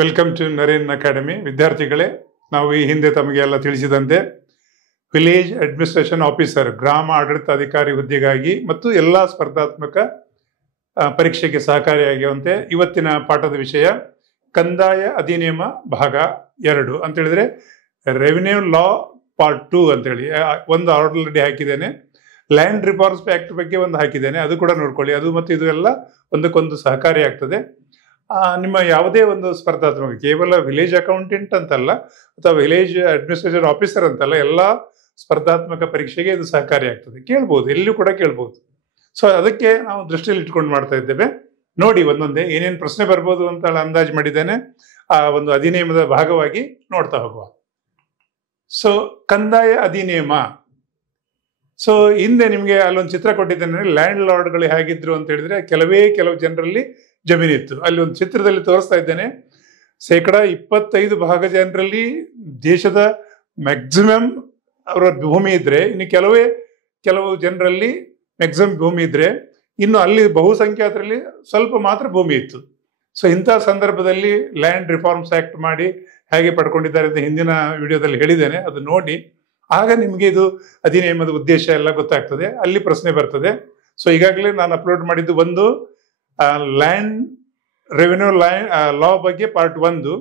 Welcome to Naren academy. ವಿದ್ಯಾರ್ಥಿಗಳೇ, ನಾವು ಈ ಹಿಂದೆ ತಮಗೆಲ್ಲ ತಿಳಿಸಿದಂತೆ ವಿಲೇಜ್ ಅಡ್ಮಿನಿಸ್ಟ್ರೇಷನ್ ಆಫೀಸರ್, ಗ್ರಾಮ ಆಡಳಿತಾಧಿಕಾರಿ ಹುದ್ದೆಗಾಗಿ ಮತ್ತು ಎಲ್ಲ ಸ್ಪರ್ಧಾತ್ಮಕ ಪರೀಕ್ಷೆಗೆ ಸಹಕಾರಿಯಾಗುವಂತೆ ಇವತ್ತಿನ ಪಾಠದ ವಿಷಯ ಕಂದಾಯ ಅಧಿನಿಯಮ ಭಾಗ 2 ಅಂತ ಹೇಳಿದ್ರೆ ರೆವಿನ್ಯೂ ಲಾ ಪಾರ್ಟ್ 2 ಅಂತೇಳಿ ಒಂದು ಆಲ್ರೆಡಿ ಹಾಕಿದ್ದೇನೆ. ಲ್ಯಾಂಡ್ ರಿಫಾರ್ಮ್ಸ್ ಆಕ್ಟ್ ಬಗ್ಗೆ ಒಂದು ಹಾಕಿದ್ದೇನೆ, ಅದು ಕೂಡ ನೋಡ್ಕೊಳ್ಳಿ. ಅದು ಮತ್ತು ಇದು ಎಲ್ಲ ಒಂದಕ್ಕೊಂದು ಸಹಕಾರಿ ಆಗ್ತದೆ. ನಿಮ್ಮ ಯಾವುದೇ ಒಂದು ಸ್ಪರ್ಧಾತ್ಮಕ, ಕೇವಲ ವಿಲೇಜ್ ಅಕೌಂಟೆಂಟ್ ಅಂತಲ್ಲ ಅಥವಾ ವಿಲೇಜ್ ಅಡ್ಮಿನಿಸ್ಟ್ರೇಷನ್ ಆಫೀಸರ್ ಅಂತಲ್ಲ, ಎಲ್ಲ ಸ್ಪರ್ಧಾತ್ಮಕ ಪರೀಕ್ಷೆಗೆ ಇದು ಸಹಕಾರಿ ಆಗ್ತದೆ. ಕೇಳ್ಬೋದು, ಎಲ್ಲೂ ಕೂಡ ಕೇಳ್ಬೋದು. ಸೊ ಅದಕ್ಕೆ ನಾವು ದೃಷ್ಟಿಯಲ್ಲಿ ಇಟ್ಕೊಂಡು ಮಾಡ್ತಾ ಇದ್ದೇವೆ. ನೋಡಿ, ಒಂದೊಂದೇ ಏನೇನು ಪ್ರಶ್ನೆ ಬರ್ಬೋದು ಅಂತ ಅಂದಾಜು ಮಾಡಿದ್ದೇನೆ. ಆ ಒಂದು ಅಧಿನಿಯಮದ ಭಾಗವಾಗಿ ನೋಡ್ತಾ ಹೋಗುವ. ಸೊ ಕಂದಾಯ ಅಧಿನಿಯಮ. ಸೊ ಹಿಂದೆ ನಿಮಗೆ ಅಲ್ಲೊಂದು ಚಿತ್ರ ಕೊಟ್ಟಿದ್ದೇನೆ. ಲ್ಯಾಂಡ್ ಲಾರ್ಡ್ಗಳು ಹೇಗಿದ್ರು ಅಂತ ಹೇಳಿದ್ರೆ, ಕೆಲವು ಜನರಲ್ಲಿ ಜಮೀನಿತ್ತು. ಅಲ್ಲಿ ಒಂದು ಚಿತ್ರದಲ್ಲಿ ತೋರಿಸ್ತಾ ಇದ್ದೇನೆ. 25% ಜನರಲ್ಲಿ ದೇಶದ ಮ್ಯಾಕ್ಸಿಮಮ್ ಅವರ ಭೂಮಿ ಇದ್ರೆ, ಇನ್ನು ಕೆಲವು ಜನರಲ್ಲಿ ಮ್ಯಾಕ್ಸಿಮಮ್ ಭೂಮಿ ಇದ್ರೆ, ಇನ್ನು ಅಲ್ಲಿ ಬಹುಸಂಖ್ಯಾತರಲ್ಲಿ ಸ್ವಲ್ಪ ಮಾತ್ರ ಭೂಮಿ ಇತ್ತು. ಸೊ ಇಂಥ ಸಂದರ್ಭದಲ್ಲಿ ಲ್ಯಾಂಡ್ ರಿಫಾರ್ಮ್ಸ್ ಆಕ್ಟ್ ಮಾಡಿ ಹೇಗೆ ಪಡ್ಕೊಂಡಿದ್ದಾರೆ ಅಂತ ಹಿಂದಿನ ವಿಡಿಯೋದಲ್ಲಿ ಹೇಳಿದ್ದೇನೆ. ಅದು ನೋಡಿ, ಆಗ ನಿಮಗೆ ಇದು ಅಧಿನಿಯಮದ ಉದ್ದೇಶ ಎಲ್ಲ ಗೊತ್ತಾಗ್ತದೆ. ಅಲ್ಲಿ ಪ್ರಶ್ನೆ ಬರ್ತದೆ. ಸೊ ಈಗಾಗಲೇ ನಾನು ಅಪ್ಲೋಡ್ ಮಾಡಿದ್ದು ಒಂದು ಲ್ಯಾಂಡ್ ರೆವಿನ್ಯೂ ಲಾ ಬಗ್ಗೆ ಪಾರ್ಟ್ 1.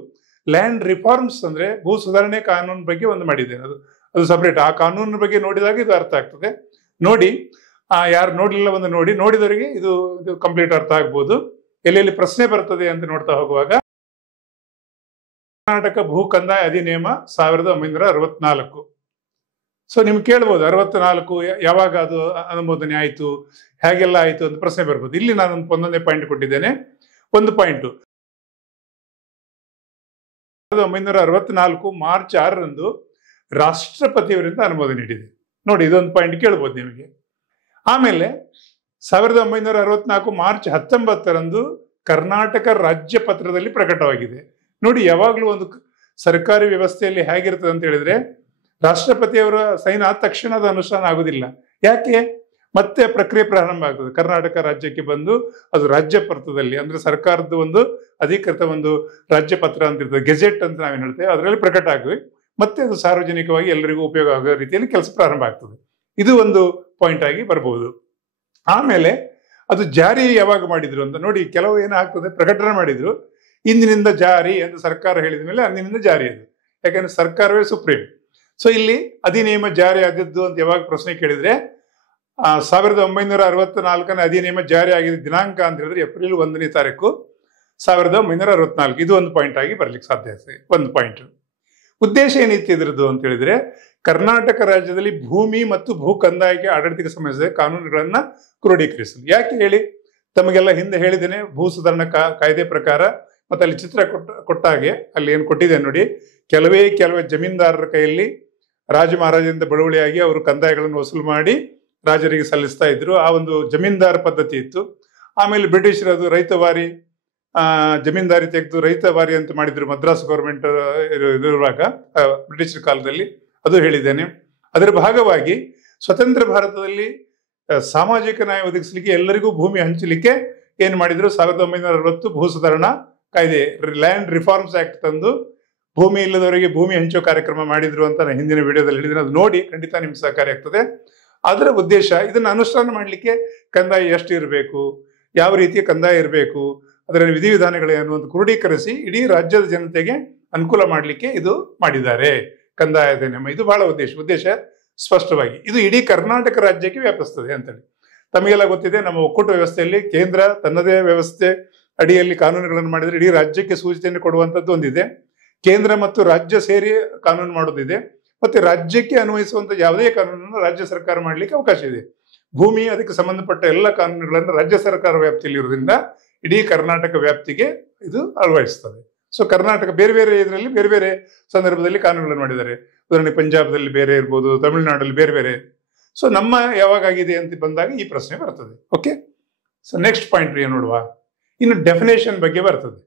ಲ್ಯಾಂಡ್ ರಿಫಾರ್ಮ್ಸ್ ಅಂದ್ರೆ ಭೂ ಸುಧಾರಣೆ ಕಾನೂನು ಬಗ್ಗೆ ಒಂದು ಮಾಡಿದ್ದೇನೆ. ಅದು ಸಪರೇಟ್. ಆ ಕಾನೂನು ಬಗ್ಗೆ ನೋಡಿದಾಗ ಇದು ಅರ್ಥ ಆಗ್ತದೆ. ನೋಡಿ, ಯಾರು ನೋಡಲಿಲ್ಲ ಒಂದು ನೋಡಿದವರಿಗೆ ಇದು ಕಂಪ್ಲೀಟ್ ಅರ್ಥ ಆಗ್ಬೋದು. ಎಲ್ಲೆಲ್ಲಿ ಪ್ರಶ್ನೆ ಬರ್ತದೆ ಅಂತ ನೋಡ್ತಾ ಹೋಗುವಾಗ, ಕರ್ನಾಟಕ ಭೂ ಕಂದಾಯ ಅಧಿನಿಯಮ 1964. ಸೊ ನಿಮ್ಗೆ ಕೇಳ್ಬೋದು, 64 ಯಾವಾಗ ಅದು ಅನುಮೋದನೆ ಆಯಿತು, ಹೇಗೆಲ್ಲ ಆಯಿತು ಅಂತ ಪ್ರಶ್ನೆ ಬರ್ಬೋದು. ಇಲ್ಲಿ ನಾನು ಒಂದೊಂದೇ ಪಾಯಿಂಟ್ ಕೊಟ್ಟಿದ್ದೇನೆ. ಒಂದು ಪಾಯಿಂಟ್, 1964 ಮಾರ್ಚ್ 6ರಂದು ರಾಷ್ಟ್ರಪತಿಯವರಿಂದ ಅನುಮೋದನೆ ನೀಡಿದೆ. ನೋಡಿ, ಇದೊಂದು ಪಾಯಿಂಟ್ ಕೇಳ್ಬೋದು ನಿಮಗೆ. ಆಮೇಲೆ 1964 ಮಾರ್ಚ್ 19ರಂದು ಕರ್ನಾಟಕ ರಾಜ್ಯ ಪತ್ರದಲ್ಲಿ ಪ್ರಕಟವಾಗಿದೆ. ನೋಡಿ, ಯಾವಾಗಲೂ ಒಂದು ಸರ್ಕಾರಿ ವ್ಯವಸ್ಥೆಯಲ್ಲಿ ಹೇಗಿರ್ತದೆ ಅಂತ ಹೇಳಿದ್ರೆ, ರಾಷ್ಟ್ರಪತಿಯವರ ಸೈನ್ ಆದ ತಕ್ಷಣ ಅದು ಅನುಷ್ಠಾನ ಆಗುದಿಲ್ಲ. ಯಾಕೆ? ಮತ್ತೆ ಪ್ರಕ್ರಿಯೆ ಪ್ರಾರಂಭ ಆಗ್ತದೆ. ಕರ್ನಾಟಕ ರಾಜ್ಯಕ್ಕೆ ಬಂದು ಅದು ರಾಜ್ಯ ಪತ್ರದಲ್ಲಿ, ಅಂದ್ರೆ ಸರ್ಕಾರದ ಒಂದು ಅಧಿಕೃತ ಒಂದು ರಾಜ್ಯ ಪತ್ರ ಅಂತ ಇರ್ತದೆ, ಗೆಜೆಟ್ ಅಂತ ನಾವೇನು ಹೇಳ್ತೇವೆ, ಅದರಲ್ಲಿ ಪ್ರಕಟ ಆಗಿ ಮತ್ತೆ ಅದು ಸಾರ್ವಜನಿಕವಾಗಿ ಎಲ್ಲರಿಗೂ ಉಪಯೋಗ ಆಗೋ ರೀತಿಯಲ್ಲಿ ಕೆಲಸ ಪ್ರಾರಂಭ ಆಗ್ತದೆ. ಇದು ಒಂದು ಪಾಯಿಂಟ್ ಆಗಿ ಬರ್ಬೋದು. ಆಮೇಲೆ ಅದು ಜಾರಿ ಯಾವಾಗ ಮಾಡಿದ್ರು ಅಂತ ನೋಡಿ, ಕೆಲವು ಏನಾಗ್ತದೆ, ಪ್ರಕಟಣೆ ಮಾಡಿದ್ರು, ಇಂದಿನಿಂದ ಜಾರಿ ಅಂತ ಸರ್ಕಾರ ಹೇಳಿದ ಮೇಲೆ ಅಂದಿನಿಂದ ಜಾರಿ ಅದು. ಯಾಕಂದ್ರೆ ಸರ್ಕಾರವೇ ಸುಪ್ರೀಂ. ಸೊ ಇಲ್ಲಿ ಅಧಿನಿಯಮ ಜಾರಿ ಆದದ್ದು ಅಂತ ಯಾವಾಗ ಪ್ರಶ್ನೆ ಕೇಳಿದ್ರೆ, 1964ನೇ ಅಧಿನಿಯಮ ಜಾರಿ ಆಗಿದ್ದ ದಿನಾಂಕ ಅಂತ ಹೇಳಿದ್ರೆ ಏಪ್ರಿಲ್ 1ನೇ ತಾರೀಕು 1964. ಇದು ಒಂದು ಪಾಯಿಂಟ್ ಆಗಿ ಬರ್ಲಿಕ್ಕೆ ಸಾಧ್ಯ ಇದೆ. ಒಂದು ಪಾಯಿಂಟ್. ಉದ್ದೇಶ ಏನಿತ್ತು ಇದ್ರದ್ದು ಅಂತ ಹೇಳಿದ್ರೆ, ಕರ್ನಾಟಕ ರಾಜ್ಯದಲ್ಲಿ ಭೂಮಿ ಮತ್ತು ಭೂ ಕಂದಾಯಕ್ಕೆ ಆಡಳಿತಕ್ಕೆ ಸಂಬಂಧಿಸಿದ ಕಾನೂನುಗಳನ್ನ ಕ್ರೋಢೀಕರಿಸಲು. ಯಾಕೆ ಹೇಳಿ, ತಮಗೆಲ್ಲ ಹಿಂದೆ ಹೇಳಿದ್ದೇನೆ. ಭೂ ಸುಧಾರಣಾ ಕಾಯ್ದೆ ಪ್ರಕಾರ, ಮತ್ತೆ ಅಲ್ಲಿ ಚಿತ್ರ ಕೊಟ್ಟಾಗೆ ಅಲ್ಲಿ ಏನು ಕೊಟ್ಟಿದೆ ನೋಡಿ, ಕೆಲವೇ ಜಮೀನ್ದಾರರ ಕೈಯಲ್ಲಿ ರಾಜ ಮಹಾರಾಜರಿಂದ ಬಳುವಳಿಯಾಗಿ ಅವರು ಕಂದಾಯಗಳನ್ನು ವಸೂಲು ಮಾಡಿ ರಾಜರಿಗೆ ಸಲ್ಲಿಸ್ತಾ ಇದ್ರು. ಆ ಒಂದು ಜಮೀನ್ದಾರ ಪದ್ಧತಿ ಇತ್ತು. ಆಮೇಲೆ ಬ್ರಿಟಿಷರು ಅದು ರೈತವಾರಿ ಜಮೀನ್ದಾರಿ ತೆಗೆದು ರೈತವಾರಿ ಅಂತ ಮಾಡಿದ್ರು. ಮದ್ರಾಸ್ ಗೌರ್ಮೆಂಟ್ ಇರುವಾಗ ಬ್ರಿಟಿಷರ ಕಾಲದಲ್ಲಿ, ಅದು ಹೇಳಿದ್ದೇನೆ. ಅದರ ಭಾಗವಾಗಿ ಸ್ವತಂತ್ರ ಭಾರತದಲ್ಲಿ ಸಾಮಾಜಿಕ ನ್ಯಾಯ ಒದಗಿಸಲಿಕ್ಕೆ, ಎಲ್ಲರಿಗೂ ಭೂಮಿ ಹಂಚಲಿಕ್ಕೆ ಏನ್ ಮಾಡಿದ್ರು, 1960 ಭೂ ಸುಧಾರಣಾ ಕಾಯ್ದೆ, ಲ್ಯಾಂಡ್ ರಿಫಾರ್ಮ್ಸ್ ಆಕ್ಟ್ ತಂದು ಭೂಮಿ ಇಲ್ಲದವರಿಗೆ ಭೂಮಿ ಹಂಚೋ ಕಾರ್ಯಕ್ರಮ ಮಾಡಿದ್ರು ಅಂತ ನಾನು ಹಿಂದಿನ ವಿಡಿಯೋದಲ್ಲಿ ಹೇಳಿದ್ದೀನಿ. ಅದು ನೋಡಿ, ಖಂಡಿತ ನಿಮ್ಗೆ ಸಹಕಾರಿ ಆಗ್ತದೆ. ಅದರ ಉದ್ದೇಶ, ಇದನ್ನ ಅನುಷ್ಠಾನ ಮಾಡಲಿಕ್ಕೆ ಕಂದಾಯ ಎಷ್ಟು ಇರಬೇಕು, ಯಾವ ರೀತಿಯ ಕಂದಾಯ ಇರಬೇಕು, ಅದರ ವಿಧಿವಿಧಾನಗಳೇನು ಅಂತ ಕ್ರೋಢೀಕರಿಸಿ ಇಡೀ ರಾಜ್ಯದ ಜನತೆಗೆ ಅನುಕೂಲ ಮಾಡಲಿಕ್ಕೆ ಇದು ಮಾಡಿದ್ದಾರೆ ಕಂದಾಯ ಅಧಿನಿಯಮ. ಇದು ಬಹಳ ಉದ್ದೇಶ ಸ್ಪಷ್ಟವಾಗಿ ಇದು ಇಡೀ ಕರ್ನಾಟಕ ರಾಜ್ಯಕ್ಕೆ ವ್ಯಾಪಿಸ್ತದೆ ಅಂತೇಳಿ. ತಮಗೆಲ್ಲ ಗೊತ್ತಿದೆ, ನಮ್ಮ ಒಕ್ಕೂಟ ವ್ಯವಸ್ಥೆಯಲ್ಲಿ ಕೇಂದ್ರ ತನ್ನದೇ ವ್ಯವಸ್ಥೆ ಅಡಿಯಲ್ಲಿ ಕಾನೂನುಗಳನ್ನು ಮಾಡಿದ್ರೆ ಇಡೀ ರಾಜ್ಯಕ್ಕೆ ಸೂಚನೆಯನ್ನು ಕೊಡುವಂಥದ್ದು ಒಂದಿದೆ. ಕೇಂದ್ರ ಮತ್ತು ರಾಜ್ಯ ಸೇರಿ ಕಾನೂನು ಮಾಡೋದಿದೆ. ಮತ್ತೆ ರಾಜ್ಯಕ್ಕೆ ಅನ್ವಯಿಸುವಂತ ಯಾವುದೇ ಕಾನೂನನ್ನು ರಾಜ್ಯ ಸರ್ಕಾರ ಮಾಡಲಿಕ್ಕೆ ಅವಕಾಶ ಇದೆ. ಭೂಮಿ ಅದಕ್ಕೆ ಸಂಬಂಧಪಟ್ಟ ಎಲ್ಲ ಕಾನೂನುಗಳನ್ನು ರಾಜ್ಯ ಸರ್ಕಾರ ವ್ಯಾಪ್ತಿಯಲ್ಲಿ ಇರೋದ್ರಿಂದ ಇಡೀ ಕರ್ನಾಟಕ ವ್ಯಾಪ್ತಿಗೆ ಇದು ಅಳವಡಿಸ್ತದೆ. ಸೊ ಕರ್ನಾಟಕ ಬೇರೆ ಬೇರೆ ಇದರಲ್ಲಿ ಬೇರೆ ಬೇರೆ ಸಂದರ್ಭದಲ್ಲಿ ಕಾನೂನುಗಳನ್ನು ಮಾಡಿದ್ದಾರೆ. ಉದಾಹರಣೆ ಪಂಜಾಬ್ದಲ್ಲಿ ಬೇರೆ ಇರ್ಬೋದು, ತಮಿಳುನಾಡಲ್ಲಿ ಬೇರೆ ಬೇರೆ. ಸೊ ನಮ್ಮ ಯಾವಾಗ ಆಗಿದೆ ಅಂತ ಬಂದಾಗ ಈ ಪ್ರಶ್ನೆ ಬರ್ತದೆ. ಓಕೆ, ಸೊ ನೆಕ್ಸ್ಟ್ ಪಾಯಿಂಟ್ ಏನು ನೋಡುವ. ಇನ್ನು ಡೆಫಿನೇಷನ್ ಬಗ್ಗೆ ಬರ್ತದೆ.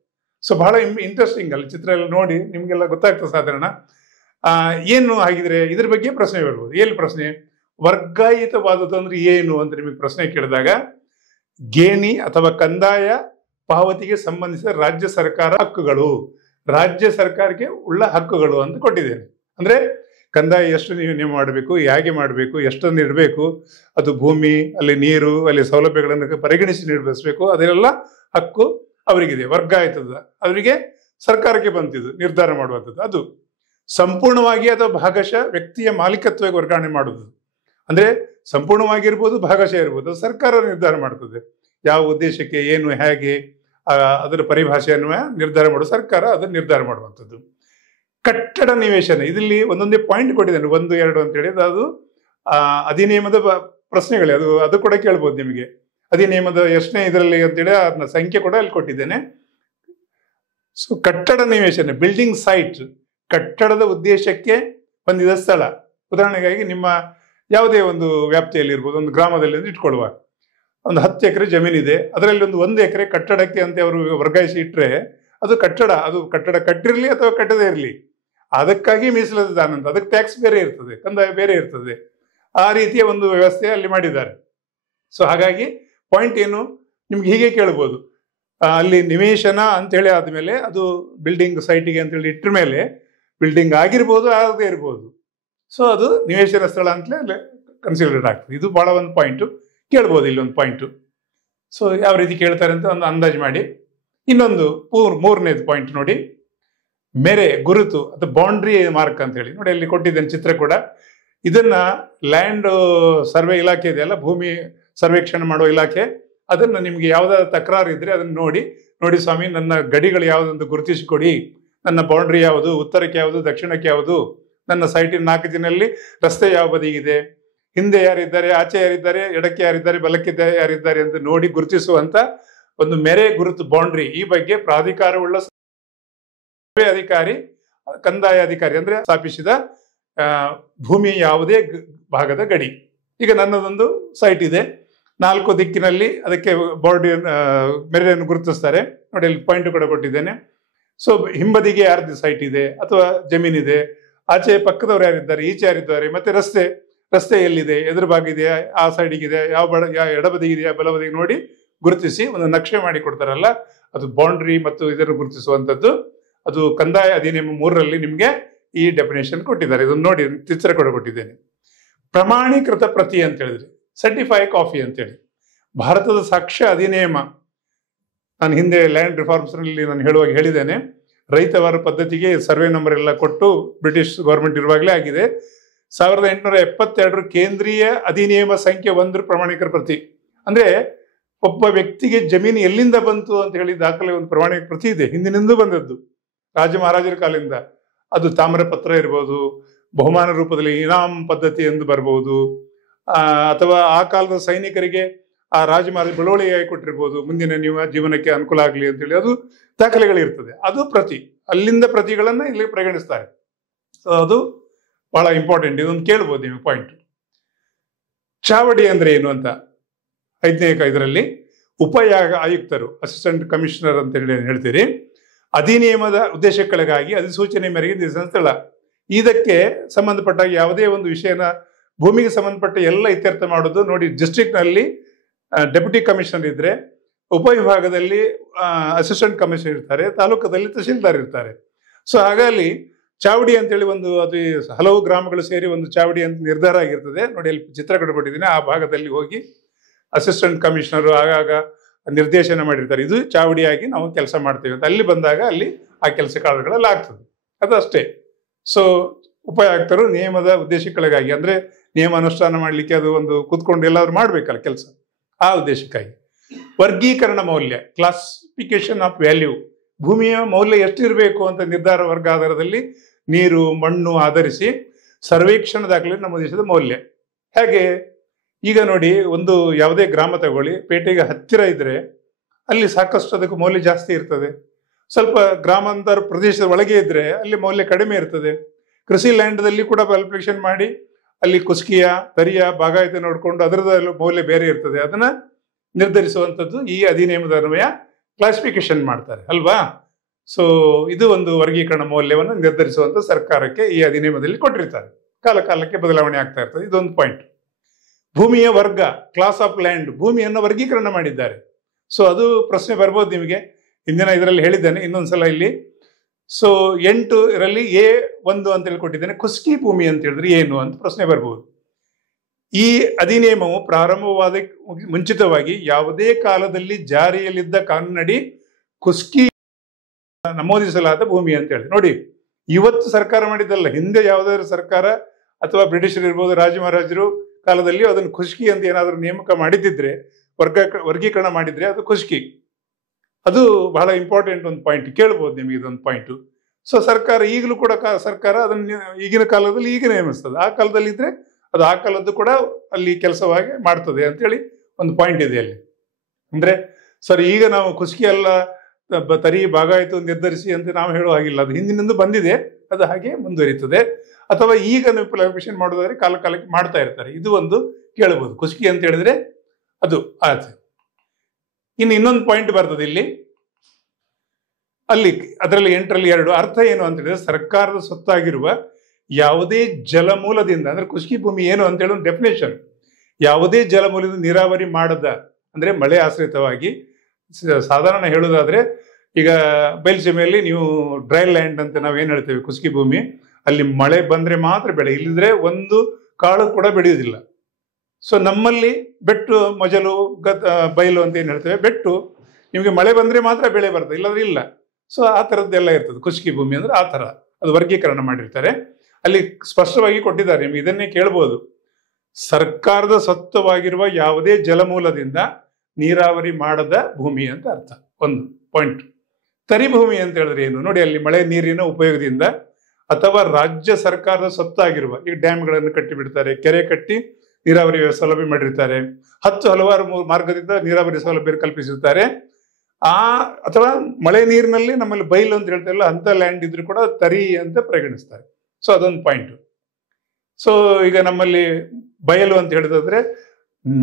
ಸೊ ಬಹಳ ಇಂಟ್ರೆಸ್ಟಿಂಗ್, ಅಲ್ಲಿ ಚಿತ್ರ ಎಲ್ಲ ನೋಡಿ ನಿಮ್ಗೆಲ್ಲ ಗೊತ್ತಾಗ್ತದೆ ಸಾಧಾರಣ. ಏನು ಆಗಿದ್ರೆ ಇದ್ರ ಬಗ್ಗೆ ಪ್ರಶ್ನೆ ಬರ್ಬೋದು. ಏನು ಪ್ರಶ್ನೆ? ವರ್ಗಾಯಿತವಾದದ್ದು ಅಂದ್ರೆ ಏನು ಅಂತ ನಿಮಗೆ ಪ್ರಶ್ನೆ ಕೇಳಿದಾಗ, ಗೇಣಿ ಅಥವಾ ಕಂದಾಯ ಪಾವತಿಗೆ ಸಂಬಂಧಿಸಿದ ರಾಜ್ಯ ಸರ್ಕಾರ ಹಕ್ಕುಗಳು ರಾಜ್ಯ ಸರ್ಕಾರಕ್ಕೆ ಉಳ್ಳ ಹಕ್ಕುಗಳು ಅಂತ ಕೊಟ್ಟಿದ್ದೇನೆ. ಅಂದ್ರೆ ಕಂದಾಯ ಎಷ್ಟು ನೀವು ಮಾಡಬೇಕು, ಹೇಗೆ ಮಾಡಬೇಕು, ಎಷ್ಟನ್ನು ಇಡಬೇಕು, ಅದು ಭೂಮಿ, ಅಲ್ಲಿ ನೀರು, ಅಲ್ಲಿ ಸೌಲಭ್ಯಗಳನ್ನು ಪರಿಗಣಿಸಿ ನಿರ್ವಹಿಸಬೇಕು, ಅದೆಲ್ಲ ಹಕ್ಕು ಅವರಿಗಿದೆ. ವರ್ಗ ಆಯ್ತದ ಅವರಿಗೆ ಸರ್ಕಾರಕ್ಕೆ ಬಂತಿದ್ದು ನಿರ್ಧಾರ ಮಾಡುವಂಥದ್ದು. ಅದು ಸಂಪೂರ್ಣವಾಗಿ ಅಥವಾ ಭಾಗಶಃ ವ್ಯಕ್ತಿಯ ಮಾಲೀಕತ್ವಕ್ಕೆ ವರ್ಗಾವಣೆ ಮಾಡುವುದು. ಅಂದ್ರೆ ಸಂಪೂರ್ಣವಾಗಿರ್ಬೋದು, ಭಾಗಶಃ ಇರ್ಬೋದು, ಅದು ಸರ್ಕಾರ ನಿರ್ಧಾರ ಮಾಡ್ತದೆ. ಯಾವ ಉದ್ದೇಶಕ್ಕೆ ಏನು ಹೇಗೆ ಅದರ ಪರಿಭಾಷೆಯನ್ನು ನಿರ್ಧಾರ ಮಾಡುವ ಸರ್ಕಾರ ಅದನ್ನು ನಿರ್ಧಾರ ಮಾಡುವಂಥದ್ದು. ಕಟ್ಟಡ ನಿವೇಶನ, ಇದರಲ್ಲಿ ಒಂದೊಂದೇ ಪಾಯಿಂಟ್ ಕೊಟ್ಟಿದ್ದೇನೆ, 1, 2 ಅಂತೇಳಿ. ಅದು ಅಧಿನಿಯಮದ ಪ್ರಶ್ನೆಗಳೇ, ಅದು ಕೂಡ ಕೇಳ್ಬೋದು ನಿಮಗೆ. ಅಧಿನಿಯಮದ ಎಷ್ಟನೇ ಇದರಲ್ಲಿ ಅಂತೇಳಿ ಅದನ್ನ ಸಂಖ್ಯೆ ಕೂಡ ಅಲ್ಲಿ ಕೊಟ್ಟಿದ್ದೇನೆ. ಸೊ ಕಟ್ಟಡ ನಿವೇಶನ, ಬಿಲ್ಡಿಂಗ್ ಸೈಟ್, ಕಟ್ಟಡದ ಉದ್ದೇಶಕ್ಕೆ ಹೊಂದಿದ ಸ್ಥಳ. ಉದಾಹರಣೆಗಾಗಿ ನಿಮ್ಮ ಯಾವುದೇ ಒಂದು ವ್ಯಾಪ್ತಿಯಲ್ಲಿ ಇರ್ಬೋದು, ಒಂದು ಗ್ರಾಮದಲ್ಲಿ ಇಟ್ಕೊಳ್ಳುವ, ಒಂದು 10 ಎಕರೆ ಜಮೀನಿದೆ, ಅದರಲ್ಲಿ ಒಂದು 1 ಎಕರೆ ಕಟ್ಟಡಕ್ಕೆ ಅಂತ ಅವರು ವರ್ಗಾಯಿಸಿ ಇಟ್ಟರೆ ಅದು ಕಟ್ಟಡ ಕಟ್ಟಿರಲಿ ಅಥವಾ ಕಟ್ಟದೇ ಇರಲಿ, ಅದಕ್ಕಾಗಿ ಮೀಸಲಾದ ದಾನ ಅಂತ, ಅದಕ್ಕೆ ಟ್ಯಾಕ್ಸ್ ಬೇರೆ ಇರ್ತದೆ, ಕಂದಾಯ ಬೇರೆ ಇರ್ತದೆ. ಆ ರೀತಿಯ ಒಂದು ವ್ಯವಸ್ಥೆ ಅಲ್ಲಿ ಮಾಡಿದ್ದಾರೆ. ಸೊ ಹಾಗಾಗಿ ಪಾಯಿಂಟ್ ಏನು, ನಿಮ್ಗೆ ಹೀಗೆ ಕೇಳ್ಬೋದು, ಅಲ್ಲಿ ನಿವೇಶನ ಅಂತೇಳಿ ಆದಮೇಲೆ ಅದು ಬಿಲ್ಡಿಂಗ್ ಸೈಟಿಗೆ ಅಂತೇಳಿ ಇಟ್ಟ ಮೇಲೆ ಬಿಲ್ಡಿಂಗ್ ಆಗಿರ್ಬೋದು, ಆಗದೇ ಇರ್ಬೋದು. ಸೊ ಅದು ನಿವೇಶನ ಸ್ಥಳ ಅಂತಲೇ ಕನ್ಸಿಡರ್ಡ್ ಆಗ್ತದೆ. ಇದು ಬಹಳ ಒಂದು ಪಾಯಿಂಟು ಕೇಳ್ಬೋದು, ಇಲ್ಲೊಂದು ಪಾಯಿಂಟು. ಸೊ ಯಾವ ರೀತಿ ಕೇಳ್ತಾರೆ ಅಂತ ಒಂದು ಅಂದಾಜು ಮಾಡಿ. ಇನ್ನೊಂದು ಮೂರನೇದು ಪಾಯಿಂಟ್ ನೋಡಿ, ಮೇರೆ ಗುರುತು ಅಥವಾ ಬೌಂಡ್ರಿ ಮಾರ್ಕ್ ಅಂತ ಹೇಳಿ ನೋಡಿ, ಅಲ್ಲಿ ಕೊಟ್ಟಿದ್ದೇನೆ ಚಿತ್ರ ಕೂಡ. ಇದನ್ನ ಲ್ಯಾಂಡ್ ಸರ್ವೆ ಇಲಾಖೆ ಇದೆಯಲ್ಲ, ಭೂಮಿ ಸರ್ವೇಕ್ಷಣೆ ಮಾಡುವ ಇಲಾಖೆ, ಅದನ್ನ ನಿಮ್ಗೆ ಯಾವ್ದಾದ್ರು ತಕರಾರು ಇದ್ರೆ ಅದನ್ನ ನೋಡಿ ಸ್ವಾಮಿ, ನನ್ನ ಗಡಿಗಳು ಯಾವುದಂತ ಗುರುತಿಸಿಕೊಡಿ, ನನ್ನ ಬೌಂಡ್ರಿ ಯಾವುದು, ಉತ್ತರಕ್ಕೆ ಯಾವುದು, ದಕ್ಷಿಣಕ್ಕೆ ಯಾವುದು, ನನ್ನ ಸೈಟಿನ 4 ದಿನಲ್ಲಿ ರಸ್ತೆ ಯಾವ ಬದಿಗಿದೆ, ಹಿಂದೆ ಯಾರಿದ್ದಾರೆ, ಆಚೆ ಯಾರಿದ್ದಾರೆ, ಎಡಕ್ಕೆ ಯಾರಿದ್ದಾರೆ, ಬಲಕ್ಕೆ ಯಾರಿದ್ದಾರೆ ಅಂತ ನೋಡಿ ಗುರುತಿಸುವಂತ ಒಂದು ಮೇರೆ ಗುರುತು ಬೌಂಡ್ರಿ. ಈ ಬಗ್ಗೆ ಪ್ರಾಧಿಕಾರವುಳ್ಳ ಸರ್ವೆ ಅಧಿಕಾರಿ, ಕಂದಾಯ ಅಧಿಕಾರಿ ಅಂದ್ರೆ ಸ್ಥಾಪಿಸಿದ ಭೂಮಿಯ ಯಾವುದೇ ಭಾಗದ ಗಡಿ. ಈಗ ನನ್ನದೊಂದು ಸೈಟ್ ಇದೆ, 4 ದಿಕ್ಕಿನಲ್ಲಿ ಅದಕ್ಕೆ ಮೇರೆಯನ್ನು ಗುರುತಿಸ್ತಾರೆ ನೋಡಿ, ಅಲ್ಲಿ ಪಾಯಿಂಟ್ ಕೂಡ ಕೊಟ್ಟಿದ್ದೇನೆ. ಸೊ ಹಿಂಬದಿಗೆ ಯಾರ್ದು ಸೈಟ್ ಇದೆ ಅಥವಾ ಜಮೀನಿದೆ, ಆಚೆ ಪಕ್ಕದವ್ರು ಯಾರಿದ್ದಾರೆ, ಈಚೆ ಯಾರಿದ್ದಾರೆ, ಮತ್ತೆ ರಸ್ತೆ ಎಲ್ಲಿದೆ, ಎದುರು ಭಾಗ ಇದೆಯಾ, ಆ ಸೈಡಿಗಿದೆ, ಯಾವ ಎಡಬದಿಗಿದೆಯಾ, ಬಲಬದಿಗೆ ನೋಡಿ ಗುರುತಿಸಿ ಒಂದು ನಕ್ಷೆ ಮಾಡಿ ಕೊಡ್ತಾರಲ್ಲ, ಅದು ಬೌಂಡ್ರಿ ಮತ್ತು ಇದನ್ನು ಗುರುತಿಸುವಂಥದ್ದು. ಅದು ಕಂದಾಯ ಅಧಿನಿಯಮ 3ರಲ್ಲಿ ನಿಮಗೆ ಈ ಡೆಫಿನೇಷನ್ ಕೊಟ್ಟಿದ್ದಾರೆ. ಇದನ್ನು ನೋಡಿ, ಚಿತ್ರ ಕೂಡ ಕೊಟ್ಟಿದ್ದೇನೆ. ಪ್ರಮಾಣೀಕೃತ ಪ್ರತಿ ಅಂತ ಹೇಳಿದ್ರೆ ಸರ್ಟಿಫೈ ಕಾಪಿ ಅಂತೇಳಿ ಭಾರತದ ಸಾಕ್ಷ್ಯ ಅಧಿನಿಯಮ. ನಾನು ಹಿಂದೆ ಲ್ಯಾಂಡ್ ರಿಫಾರ್ಮ್ಸ್ನಲ್ಲಿ ನಾನು ಹೇಳುವಾಗ ಹೇಳಿದ್ದೇನೆ, ರೈತವಾರ ಪದ್ಧತಿಗೆ ಸರ್ವೆ ನಂಬರ್ ಎಲ್ಲ ಕೊಟ್ಟು ಬ್ರಿಟಿಷ್ ಗೌರ್ಮೆಂಟ್ ಇರುವಾಗಲೇ ಆಗಿದೆ. 1872 ಕೇಂದ್ರೀಯ ಅಧಿನಿಯಮ ಸಂಖ್ಯೆ 1 ಪ್ರಮಾಣೀಕೃತ ಪ್ರತಿ. ಅಂದ್ರೆ ಒಬ್ಬ ವ್ಯಕ್ತಿಗೆ ಜಮೀನು ಎಲ್ಲಿಂದ ಬಂತು ಅಂತ ಹೇಳಿ ದಾಖಲೆ ಒಂದು ಪ್ರಮಾಣೀಕೃತ ಪ್ರತಿ ಇದೆ, ಹಿಂದಿನಿಂದೂ ಬಂದದ್ದು, ರಾಜ ಮಹಾರಾಜರ ಕಾಲದಿಂದ. ಅದು ತಾಮ್ರ ಪತ್ರ ಇರ್ಬೋದು, ಬಹುಮಾನ ರೂಪದಲ್ಲಿ ಇನಾಮ್ ಪದ್ಧತಿ ಎಂದು ಬರ್ಬೋದು, ಅಥವಾ ಆ ಕಾಲದ ಸೈನಿಕರಿಗೆ ಆ ರಾಜ ಮಹಾರಾಜ ಬಳುವಳಿಯಾಗಿ ಕೊಟ್ಟಿರ್ಬೋದು, ಮುಂದಿನ ನಿಮ್ಮ ಜೀವನಕ್ಕೆ ಅನುಕೂಲ ಆಗಲಿ ಅಂತೇಳಿ ಅದು ದಾಖಲೆಗಳಿರ್ತದೆ. ಅದು ಪ್ರತಿ, ಅಲ್ಲಿಂದ ಪ್ರತಿಗಳನ್ನ ಇಲ್ಲಿ ಪರಿಗಣಿಸ್ತಾರೆ. ಸೊ ಅದು ಬಹಳ ಇಂಪಾರ್ಟೆಂಟ್. ಇದೊಂದು ಕೇಳ್ಬೋದು ನೀವು ಪಾಯಿಂಟ್. ಚಾವಡಿ ಅಂದ್ರೆ ಏನು ಅಂತ 5ನೇ ಇದರಲ್ಲಿ ಆಯುಕ್ತರು, ಅಸಿಸ್ಟೆಂಟ್ ಕಮಿಷನರ್ ಅಂತ ಹೇಳ್ತೀರಿ, ಅಧಿನಿಯಮದ ಉದ್ದೇಶಗಳಿಗಾಗಿ ಅಧಿಸೂಚನೆ ಮೇರೆಗೆ ನಿರ್ದೇಶನ ಸ್ಥಳ. ಇದಕ್ಕೆ ಸಂಬಂಧಪಟ್ಟ ಯಾವುದೇ ಒಂದು ವಿಷಯನ ಭೂಮಿಗೆ ಸಂಬಂಧಪಟ್ಟ ಎಲ್ಲ ಇತ್ಯರ್ಥ ಮಾಡೋದು ನೋಡಿ. ಡಿಸ್ಟ್ರಿಕ್ಟ್ನಲ್ಲಿ ಡೆಪ್ಯೂಟಿ ಕಮಿಷನರ್ ಇದ್ರೆ, ಉಪವಿಭಾಗದಲ್ಲಿ ಅಸಿಸ್ಟೆಂಟ್ ಕಮಿಷನರ್ ಇರ್ತಾರೆ, ತಾಲೂಕದಲ್ಲಿ ತಹಶೀಲ್ದಾರ್ ಇರ್ತಾರೆ. ಸೊ ಹಾಗಾಗಿ ಚಾವಡಿ ಅಂತೇಳಿ ಅದು ಹಲವು ಗ್ರಾಮಗಳು ಸೇರಿ ಒಂದು ಚಾವಡಿ ಅಂತ ನಿರ್ಧಾರ ಆಗಿರ್ತದೆ ನೋಡಿ. ಅಲ್ಲಿ ಚಿತ್ರ ಕೊಟ್ಟಿದ್ದೀನಿ, ಆ ಭಾಗದಲ್ಲಿ ಹೋಗಿ ಅಸಿಸ್ಟೆಂಟ್ ಕಮಿಷನರ್ ಆಗಾಗ ನಿರ್ದೇಶನ ಮಾಡಿರ್ತಾರೆ, ಇದು ಚಾವಡಿಯಾಗಿ ನಾವು ಕೆಲಸ ಮಾಡ್ತೇವೆ ಅಂತ. ಅಲ್ಲಿ ಬಂದಾಗ ಅಲ್ಲಿ ಆ ಕೆಲಸ ಕಾರ್ಯಗಳಲ್ಲಿ ಆಗ್ತದೆ, ಅದಷ್ಟೇ. ಸೊ ಉಪಯುಕ್ತರು ನಿಯಮದ ಉದ್ದೇಶಗಳಿಗಾಗಿ, ಅಂದ್ರೆ ನಿಯಮ ಅನುಷ್ಠಾನ ಮಾಡಲಿಕ್ಕೆ ಅದು ಒಂದು ಕೂತ್ಕೊಂಡು ಎಲ್ಲಾದ್ರೂ ಮಾಡ್ಬೇಕಲ್ಲ ಕೆಲಸ, ಆ ಉದ್ದೇಶಕ್ಕಾಗಿ. ವರ್ಗೀಕರಣ ಮೌಲ್ಯ, ಕ್ಲಾಸಿಫಿಕೇಶನ್ ಆಫ್ ವ್ಯಾಲ್ಯೂ, ಭೂಮಿಯ ಮೌಲ್ಯ ಎಷ್ಟಿರಬೇಕು ಅಂತ ನಿರ್ಧಾರ ವರ್ಗ ಆಧಾರದಲ್ಲಿ ನೀರು ಮಣ್ಣು ಆಧರಿಸಿ ಸರ್ವೇಕ್ಷಣ ದಾಖಲೆ ನಮ್ಮ ದೇಶದ ಮೌಲ್ಯ. ಹೇಗೆ ಈಗ ನೋಡಿ, ಒಂದು ಯಾವುದೇ ಗ್ರಾಮ ತಗೊಳ್ಳಿ, ಪೇಟೆಗೆ ಹತ್ತಿರ ಇದ್ರೆ ಅಲ್ಲಿ ಸಾಕಷ್ಟು ಅದಕ್ಕೆ ಮೌಲ್ಯ ಜಾಸ್ತಿ ಇರ್ತದೆ. ಸ್ವಲ್ಪ ಗ್ರಾಮಾಂತರ ಪ್ರದೇಶದ ಒಳಗೆ ಇದ್ರೆ ಅಲ್ಲಿ ಮೌಲ್ಯ ಕಡಿಮೆ ಇರ್ತದೆ. ಕೃಷಿ ಲ್ಯಾಂಡ್ದಲ್ಲಿ ಕೂಡ ಕ್ಯಾಲ್ಕುಲೇಷನ್ ಮಾಡಿ ಅಲ್ಲಿ ಕುಸ್ಕಿಯ ತರಿಯ ಬಾಗಾಯತೆ ನೋಡಿಕೊಂಡು ಅದರದ್ದು ಮೌಲ್ಯ ಬೇರೆ ಇರ್ತದೆ, ಅದನ್ನ ನಿರ್ಧರಿಸುವಂಥದ್ದು ಈ ಅಧಿನಿಯಮದ ಅನ್ವಯ ಕ್ಲಾಸಿಫಿಕೇಶನ್ ಮಾಡ್ತಾರೆ ಅಲ್ವಾ. ಸೊ ಇದು ಒಂದು ವರ್ಗೀಕರಣ ಮೌಲ್ಯವನ್ನು ನಿರ್ಧರಿಸುವಂತ ಸರ್ಕಾರಕ್ಕೆ ಈ ಅಧಿನಿಯಮದಲ್ಲಿ ಕೊಟ್ಟಿರ್ತಾರೆ. ಕಾಲ ಕಾಲಕ್ಕೆ ಬದಲಾವಣೆ ಆಗ್ತಾ ಇರ್ತದೆ. ಇದೊಂದು ಪಾಯಿಂಟ್. ಭೂಮಿಯ ವರ್ಗ, ಕ್ಲಾಸ್ ಆಫ್ ಲ್ಯಾಂಡ್, ಭೂಮಿಯನ್ನು ವರ್ಗೀಕರಣ ಮಾಡಿದ್ದಾರೆ. ಸೊ ಅದು ಪ್ರಶ್ನೆ ಬರ್ಬೋದು ನಿಮಗೆ. ಹಿಂದಿನ ಇದರಲ್ಲಿ ಹೇಳಿದ್ದೇನೆ, ಇನ್ನೊಂದ್ಸಲ ಇಲ್ಲಿ ಸೊ 8ರಲ್ಲಿ A1 ಅಂತ ಹೇಳಿ ಕೊಟ್ಟಿದ್ದೇನೆ. ಖುಸ್ಕಿ ಭೂಮಿ ಅಂತ ಹೇಳಿದ್ರೆ ಏನು ಅಂತ ಪ್ರಶ್ನೆ ಬರ್ಬೋದು. ಈ ಅಧಿನಿಯಮವು ಪ್ರಾರಂಭವಾದ ಮುಂಚಿತವಾಗಿ ಯಾವುದೇ ಕಾಲದಲ್ಲಿ ಜಾರಿಯಲ್ಲಿದ್ದ ಕಾನೂನಡಿ ಖುಸ್ಕಿ ನಮೂದಿಸಲಾದ ಭೂಮಿ ಅಂತ ಹೇಳಿ. ನೋಡಿ, ಇವತ್ತು ಸರ್ಕಾರ ಮಾಡಿದ್ದಲ್ಲ, ಹಿಂದೆ ಯಾವುದಾದ್ರು ಸರ್ಕಾರ ಅಥವಾ ಬ್ರಿಟಿಷರು ಇರ್ಬೋದು, ರಾಜ ಮಹಾರಾಜರು ಕಾಲದಲ್ಲಿ ಅದನ್ನು ಖುಷ್ಕಿ ಅಂತ ಏನಾದರೂ ನೇಮಕ ಮಾಡಿದ್ದಿದ್ರೆ, ವರ್ಗೀಕರಣ ಮಾಡಿದ್ರೆ ಅದು ಖುಷ್ಕಿ. ಅದು ಬಹಳ ಇಂಪಾರ್ಟೆಂಟ್ ಒಂದು ಪಾಯಿಂಟ್, ಕೇಳ್ಬೋದು ನಿಮಗೆ ಇದೊಂದು ಪಾಯಿಂಟು. ಸೊ ಸರ್ಕಾರ ಈಗಲೂ ಕೂಡ ಸರ್ಕಾರ ಅದನ್ನು ಈಗಿನ ಕಾಲದಲ್ಲಿ ಈಗ ನೇಮಿಸ್ತದೆ, ಆ ಕಾಲದಲ್ಲಿ ಇದ್ರೆ ಅದು ಆ ಕಾಲದ್ದು ಕೂಡ ಅಲ್ಲಿ ಕೆಲಸವಾಗಿ ಮಾಡ್ತದೆ ಅಂತೇಳಿ ಒಂದು ಪಾಯಿಂಟ್ ಇದೆ ಅಲ್ಲಿ. ಅಂದ್ರೆ ಸರ್ ಈಗ ನಾವು ಖುಷ್ಕಿ ಎಲ್ಲ ತರಿ ಭಾಗ ಆಯಿತು ನಿರ್ಧರಿಸಿ ಅಂತ ನಾವು ಹೇಳೋ ಹಾಗಿಲ್ಲ, ಅದು ಹಿಂದಿನಿಂದ ಬಂದಿದೆ, ಅದು ಹಾಗೆ ಮುಂದುವರಿತದೆ. ಅಥವಾ ಈಗ ನೀವು ಪ್ಲಾನಿಫಿಕೇಶನ್ ಮಾಡೋದಾದ್ರೆ ಕಾಲ ಕಾಲಕ್ಕೆ ಮಾಡ್ತಾ ಇರ್ತಾರೆ. ಇದು ಒಂದು ಕೇಳಬಹುದು, ಖುಷ್ಕಿ ಅಂತ ಹೇಳಿದ್ರೆ ಅದು ಆಚೆ. ಇನ್ನು ಇನ್ನೊಂದು ಪಾಯಿಂಟ್ ಬರ್ತದೆ ಇಲ್ಲಿ, ಅಲ್ಲಿ ಅದರಲ್ಲಿ 8ರಲ್ಲಿ 2 ಅರ್ಥ ಏನು ಅಂತ ಹೇಳಿದ್ರೆ ಸರ್ಕಾರದ ಸ್ವತ್ತಾಗಿರುವ ಯಾವುದೇ ಜಲಮೂಲದಿಂದ, ಅಂದ್ರೆ ಖುಷ್ಕಿ ಭೂಮಿ ಏನು ಅಂತ ಹೇಳಿ ಒಂದು ಡೆಫಿನೇಷನ್, ಯಾವುದೇ ಜಲಮೂಲದಿಂದ ನೀರಾವರಿ ಮಾಡದ, ಅಂದ್ರೆ ಮಳೆ ಆಶ್ರಿತವಾಗಿ. ಸಾಧಾರಣ ಹೇಳೋದಾದ್ರೆ ಈಗ ಬಯಲುಸೀಮೆಯಲ್ಲಿ ನೀವು ಡ್ರೈ ಲ್ಯಾಂಡ್ ಅಂತ ನಾವೇನು ಹೇಳ್ತೇವೆ, ಖುಷ್ಕಿ ಭೂಮಿ, ಅಲ್ಲಿ ಮಳೆ ಬಂದ್ರೆ ಮಾತ್ರ ಬೆಳೆ, ಇಲ್ಲಿದ್ರೆ ಒಂದು ಕಾಳು ಕೂಡ ಬೆಳೆಯುವುದಿಲ್ಲ. ಸೊ ನಮ್ಮಲ್ಲಿ ಬೆಟ್ಟು ಮೊಜಲು ಬಯಲು ಅಂತ ಏನು ಹೇಳ್ತೇವೆ, ಬೆಟ್ಟು ನಿಮಗೆ ಮಳೆ ಬಂದ್ರೆ ಮಾತ್ರ ಬೆಳೆ ಬರ್ತದೆ, ಇಲ್ಲಾಂದ್ರೆ ಇಲ್ಲ. ಸೊ ಆ ಥರದ್ದೆಲ್ಲ ಇರ್ತದೆ ಖುಷ್ಕಿ ಭೂಮಿ ಅಂದ್ರೆ ಆ ಥರ ಅದು ವರ್ಗೀಕರಣ ಮಾಡಿರ್ತಾರೆ. ಅಲ್ಲಿ ಸ್ಪಷ್ಟವಾಗಿ ಕೊಟ್ಟಿದ್ದಾರೆ, ನಿಮ್ಗೆ ಇದನ್ನೇ ಕೇಳ್ಬೋದು, ಸರ್ಕಾರದ ಸ್ವತ್ತವಾಗಿರುವ ಯಾವುದೇ ಜಲಮೂಲದಿಂದ ನೀರಾವರಿ ಮಾಡದ ಭೂಮಿ ಅಂತ ಅರ್ಥ. ಒಂದು ಪಾಯಿಂಟ್. ತರಿ ಭೂಮಿ ಅಂತ ಹೇಳಿದ್ರೆ ಏನು ನೋಡಿ, ಅಲ್ಲಿ ಮಳೆ ನೀರಿನ ಉಪಯೋಗದಿಂದ ಅಥವಾ ರಾಜ್ಯ ಸರ್ಕಾರದ ಸ್ವತ್ತಾಗಿರುವ, ಈಗ ಡ್ಯಾಮ್ಗಳನ್ನು ಕಟ್ಟಿ ಬಿಡ್ತಾರೆ, ಕೆರೆ ಕಟ್ಟಿ ನೀರಾವರಿ ಸೌಲಭ್ಯ ಮಾಡಿರ್ತಾರೆ, ಹಲವಾರು ಮಾರ್ಗದಿಂದ ನೀರಾವರಿ ಸೌಲಭ್ಯ ಕಲ್ಪಿಸಿರ್ತಾರೆ. ಅಥವಾ ಮಳೆ ನೀರಿನಲ್ಲಿ ನಮ್ಮಲ್ಲಿ ಬೈಲು ಅಂತ ಹೇಳ್ತಾರಲ್ಲ, ಅಂತ ಲ್ಯಾಂಡ್ ಇದ್ರು ಕೂಡ ತರಿ ಅಂತ ಪರಿಗಣಿಸ್ತಾರೆ. ಸೊ ಅದೊಂದು ಪಾಯಿಂಟ್. ಸೊ ಈಗ ನಮ್ಮಲ್ಲಿ ಬಯಲು ಅಂತ ಹೇಳಿದ್ರೆ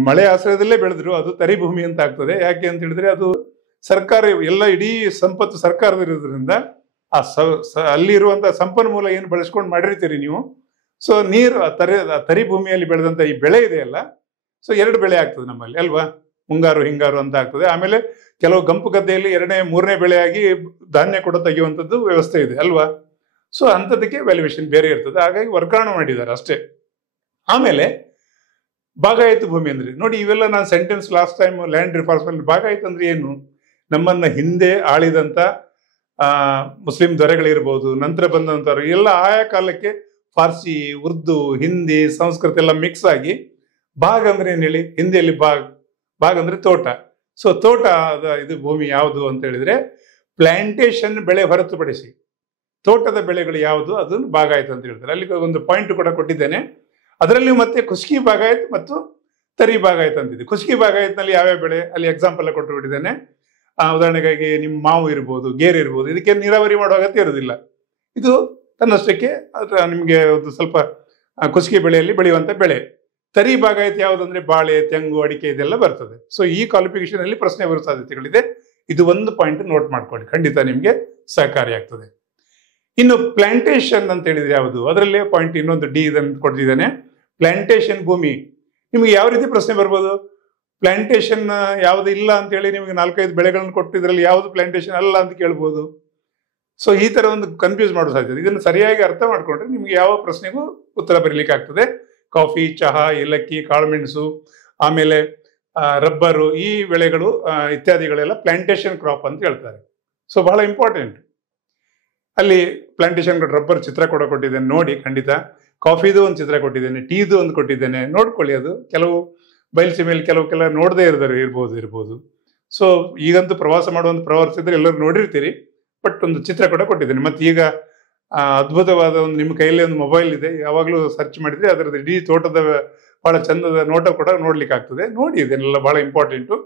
ಮಳೆ ಆಶ್ರಯದಲ್ಲೇ ಬೆಳೆದ್ರು ಅದು ತರಿ ಭೂಮಿ ಅಂತ ಆಗ್ತದೆ. ಯಾಕೆ ಅಂತ ಹೇಳಿದ್ರೆ ಅದು ಸರ್ಕಾರ ಎಲ್ಲ ಇಡೀ ಸಂಪತ್ತು ಸರ್ಕಾರದ ಇರೋದ್ರಿಂದ ಅಲ್ಲಿ ಇರುವಂತಹ ಸಂಪನ್ಮೂಲ ಏನು ಬಳಸ್ಕೊಂಡು ಮಾಡಿರ್ತೀರಿ ನೀವು. ಸೊ ನೀರು ತರಿ ಭೂಮಿಯಲ್ಲಿ ಬೆಳೆದಂತ ಈ ಬೆಳೆ ಇದೆಯಲ್ಲ, ಸೊ 2 ಬೆಳೆ ಆಗ್ತದೆ ನಮ್ಮಲ್ಲಿ ಅಲ್ವಾ, ಮುಂಗಾರು ಹಿಂಗಾರು ಅಂತ ಆಗ್ತದೆ. ಆಮೇಲೆ ಕೆಲವು ಗಂಪು ಗದ್ದೆಯಲ್ಲಿ 2ನೇ 3ನೇ ಬೆಳೆಯಾಗಿ ಧಾನ್ಯ ಕೂಡ ತೆಗೆಯುವಂಥದ್ದು ವ್ಯವಸ್ಥೆ ಇದೆ ಅಲ್ವಾ. ಸೊ ಅಂಥದಕ್ಕೆ ವ್ಯಾಲ್ಯೂಯೇಷನ್ ಬೇರೆ ಇರ್ತದೆ, ಹಾಗಾಗಿ ವರ್ಗಾವಣೆ ಮಾಡಿದ್ದಾರೆ ಅಷ್ಟೇ. ಆಮೇಲೆ ಭಾಗಾಯತು ಭೂಮಿ ಅಂದ್ರೆ ನೋಡಿ, ಇವೆಲ್ಲ ನಾನು sentence last time land reforms ಭಾಗಾಯತು ಅಂದ್ರೆ ಏನು, ನಮ್ಮನ್ನ ಹಿಂದೆ ಆಳಿದಂತ ಮುಸ್ಲಿಂ ದೊರೆಗಳಿರ್ಬೋದು, ನಂತರ ಬಂದಂಥವ್ರು ಎಲ್ಲ ಆಯಾ ಕಾಲಕ್ಕೆ ಫಾರ್ಸಿ, ಉರ್ದು, ಹಿಂದಿ, ಸಂಸ್ಕೃತ ಎಲ್ಲ ಮಿಕ್ಸ್ ಆಗಿ ಭಾಗ್ ಅಂದ್ರೆ ಏನ್ ಹೇಳಿ, ಹಿಂದಿಯಲ್ಲಿ ಭಾಗ್ ಅಂದ್ರೆ ತೋಟ. ಸೊ ತೋಟ ಇದು ಭೂಮಿ ಯಾವುದು ಅಂತ ಹೇಳಿದ್ರೆ ಪ್ಲಾಂಟೇಶನ್ ಬೆಳೆ ಹೊರತುಪಡಿಸಿ ತೋಟದ ಬೆಳೆಗಳು ಯಾವುದು ಅದನ್ನು ಭಾಗಾಯತು ಅಂತ ಹೇಳ್ತಾರೆ. ಅಲ್ಲಿ ಒಂದು ಪಾಯಿಂಟ್ ಕೂಡ ಕೊಟ್ಟಿದ್ದೇನೆ. ಅದರಲ್ಲಿ ಮತ್ತೆ ಖುಷ್ಕಿ ಭಾಗಾಯತ್ ಮತ್ತು ತರಿ ಭಾಗಾಯತ್ ಅಂತಿದೆ. ಖುಷ್ಕಿ ಭಾಗಾಯತ್ನಲ್ಲಿ ಯಾವ್ಯಾವ ಬೆಳೆ ಅಲ್ಲಿ ಎಕ್ಸಾಂಪಲ್ ಎಲ್ಲ ಕೊಟ್ಟು ಬಿಟ್ಟಿದ್ದೇನೆ. ಉದಾಹರಣೆಗಾಗಿ ನಿಮ್ಮ ಮಾವು ಇರ್ಬೋದು, ಗೇರು ಇರ್ಬೋದು, ಇದಕ್ಕೆ ನೀರಾವರಿ ಮಾಡುವ ಅಗತ್ಯ ಇರೋದಿಲ್ಲ. ಇದು ತನ್ನಷ್ಟಕ್ಕೆ ನಿಮಗೆ ಒಂದು ಸ್ವಲ್ಪ ಖುಷ್ಕಿ ಬೆಳೆಯಲ್ಲಿ ಬೆಳೆಯುವಂಥ ಬೆಳೆ. ತರಿ ಭಾಗಾಯತ್ ಯಾವುದಂದ್ರೆ ಬಾಳೆ, ತೆಂಗು, ಅಡಿಕೆ ಇದೆಲ್ಲ ಬರ್ತದೆ. ಸೊ ಈ ಕ್ವಾಲಿಫಿಕೇಶನ್ ಅಲ್ಲಿ ಪ್ರಶ್ನೆ ಬರುವ ಸಾಧ್ಯತೆಗಳಿದೆ. ಇದು ಒಂದು ಪಾಯಿಂಟ್ ನೋಟ್ ಮಾಡ್ಕೊಳ್ಳಿ, ಖಂಡಿತ ನಿಮಗೆ ಸಹಕಾರಿಯಾಗ್ತದೆ. ಇನ್ನು ಪ್ಲಾಂಟೇಶನ್ ಅಂತ ಹೇಳಿದ್ರೆ ಯಾವುದು, ಅದರಲ್ಲೇ ಪಾಯಿಂಟ್ ಇನ್ನೊಂದು ಡಿ ಇದನ್ನು ಕೊಟ್ಟಿದ್ದಾನೆ. ಪ್ಲಾಂಟೇಶನ್ ಭೂಮಿ ನಿಮ್ಗೆ ಯಾವ ರೀತಿ ಪ್ರಶ್ನೆ ಬರ್ಬೋದು, ಪ್ಲಾಂಟೇಶನ್ ಯಾವುದು ಇಲ್ಲ ಅಂತ ಹೇಳಿ ನಿಮಗೆ 4-5 ಬೆಳೆಗಳನ್ನು ಕೊಟ್ಟಿದ್ರಲ್ಲಿ ಯಾವುದು ಪ್ಲಾಂಟೇಶನ್ ಅಲ್ಲ ಅಂತ ಕೇಳ್ಬೋದು. ಸೊ ಈ ತರ ಒಂದು ಕನ್ಫ್ಯೂಸ್ ಮಾಡೋ ಸಾಧ್ಯತೆ. ಇದನ್ನು ಸರಿಯಾಗಿ ಅರ್ಥ ಮಾಡ್ಕೊಂಡ್ರೆ ನಿಮ್ಗೆ ಯಾವ ಪ್ರಶ್ನೆಗೂ ಉತ್ತರ ಬರೀಲಿಕ್ಕೆ ಆಗ್ತದೆ. ಕಾಫಿ, ಚಹಾ, ಏಲಕ್ಕಿ, ಕಾಳುಮೆಣಸು, ಆಮೇಲೆ ರಬ್ಬರು, ಈ ಬೆಳೆಗಳು ಇತ್ಯಾದಿಗಳೆಲ್ಲ ಪ್ಲಾಂಟೇಶನ್ ಕ್ರಾಪ್ ಅಂತ ಹೇಳ್ತಾರೆ. ಸೊ ಬಹಳ ಇಂಪಾರ್ಟೆಂಟ್. ಅಲ್ಲಿ ಪ್ಲಾಂಟೇಶನ್ ರಬ್ಬರ್ ಚಿತ್ರ ಕೂಡ ಕೊಟ್ಟಿದ್ದೇನೆ ನೋಡಿ, ಖಂಡಿತ. ಕಾಫಿದು ಒಂದು ಚಿತ್ರ ಕೊಟ್ಟಿದ್ದೇನೆ, ಟೀದು ಒಂದು ಕೊಟ್ಟಿದ್ದೇನೆ, ನೋಡ್ಕೊಳ್ಳಿ. ಅದು ಕೆಲವು ಬಯಲುಸೀಮೆಯಲ್ಲಿ ಕೆಲವು ನೋಡದೇ ಇರ್ಬೋದು. ಸೊ ಈಗಂತೂ ಪ್ರವಾಸ ಮಾಡುವಂಥ ಪ್ರವಾಸಿದ್ರೆ ಎಲ್ಲರೂ ನೋಡಿರ್ತೀರಿ, ಬಟ್ ಒಂದು ಚಿತ್ರ ಕೂಡ ಕೊಟ್ಟಿದ್ದೇನೆ. ಮತ್ತೆ ಈಗ ಅದ್ಭುತವಾದ ಒಂದು ನಿಮ್ಮ ಕೈಯಲ್ಲಿ ಒಂದು ಮೊಬೈಲ್ ಇದೆ, ಯಾವಾಗಲೂ ಸರ್ಚ್ ಮಾಡಿದ್ರೆ ಅದರದ್ದು ಇಡೀ ತೋಟದ ಬಹಳ ಚಂದದ ನೋಟ ಕೂಡ ನೋಡ್ಲಿಕ್ಕೆ ಆಗ್ತದೆ. ನೋಡಿ, ಇದನ್ನೆಲ್ಲ ಬಹಳ ಇಂಪಾರ್ಟೆಂಟು.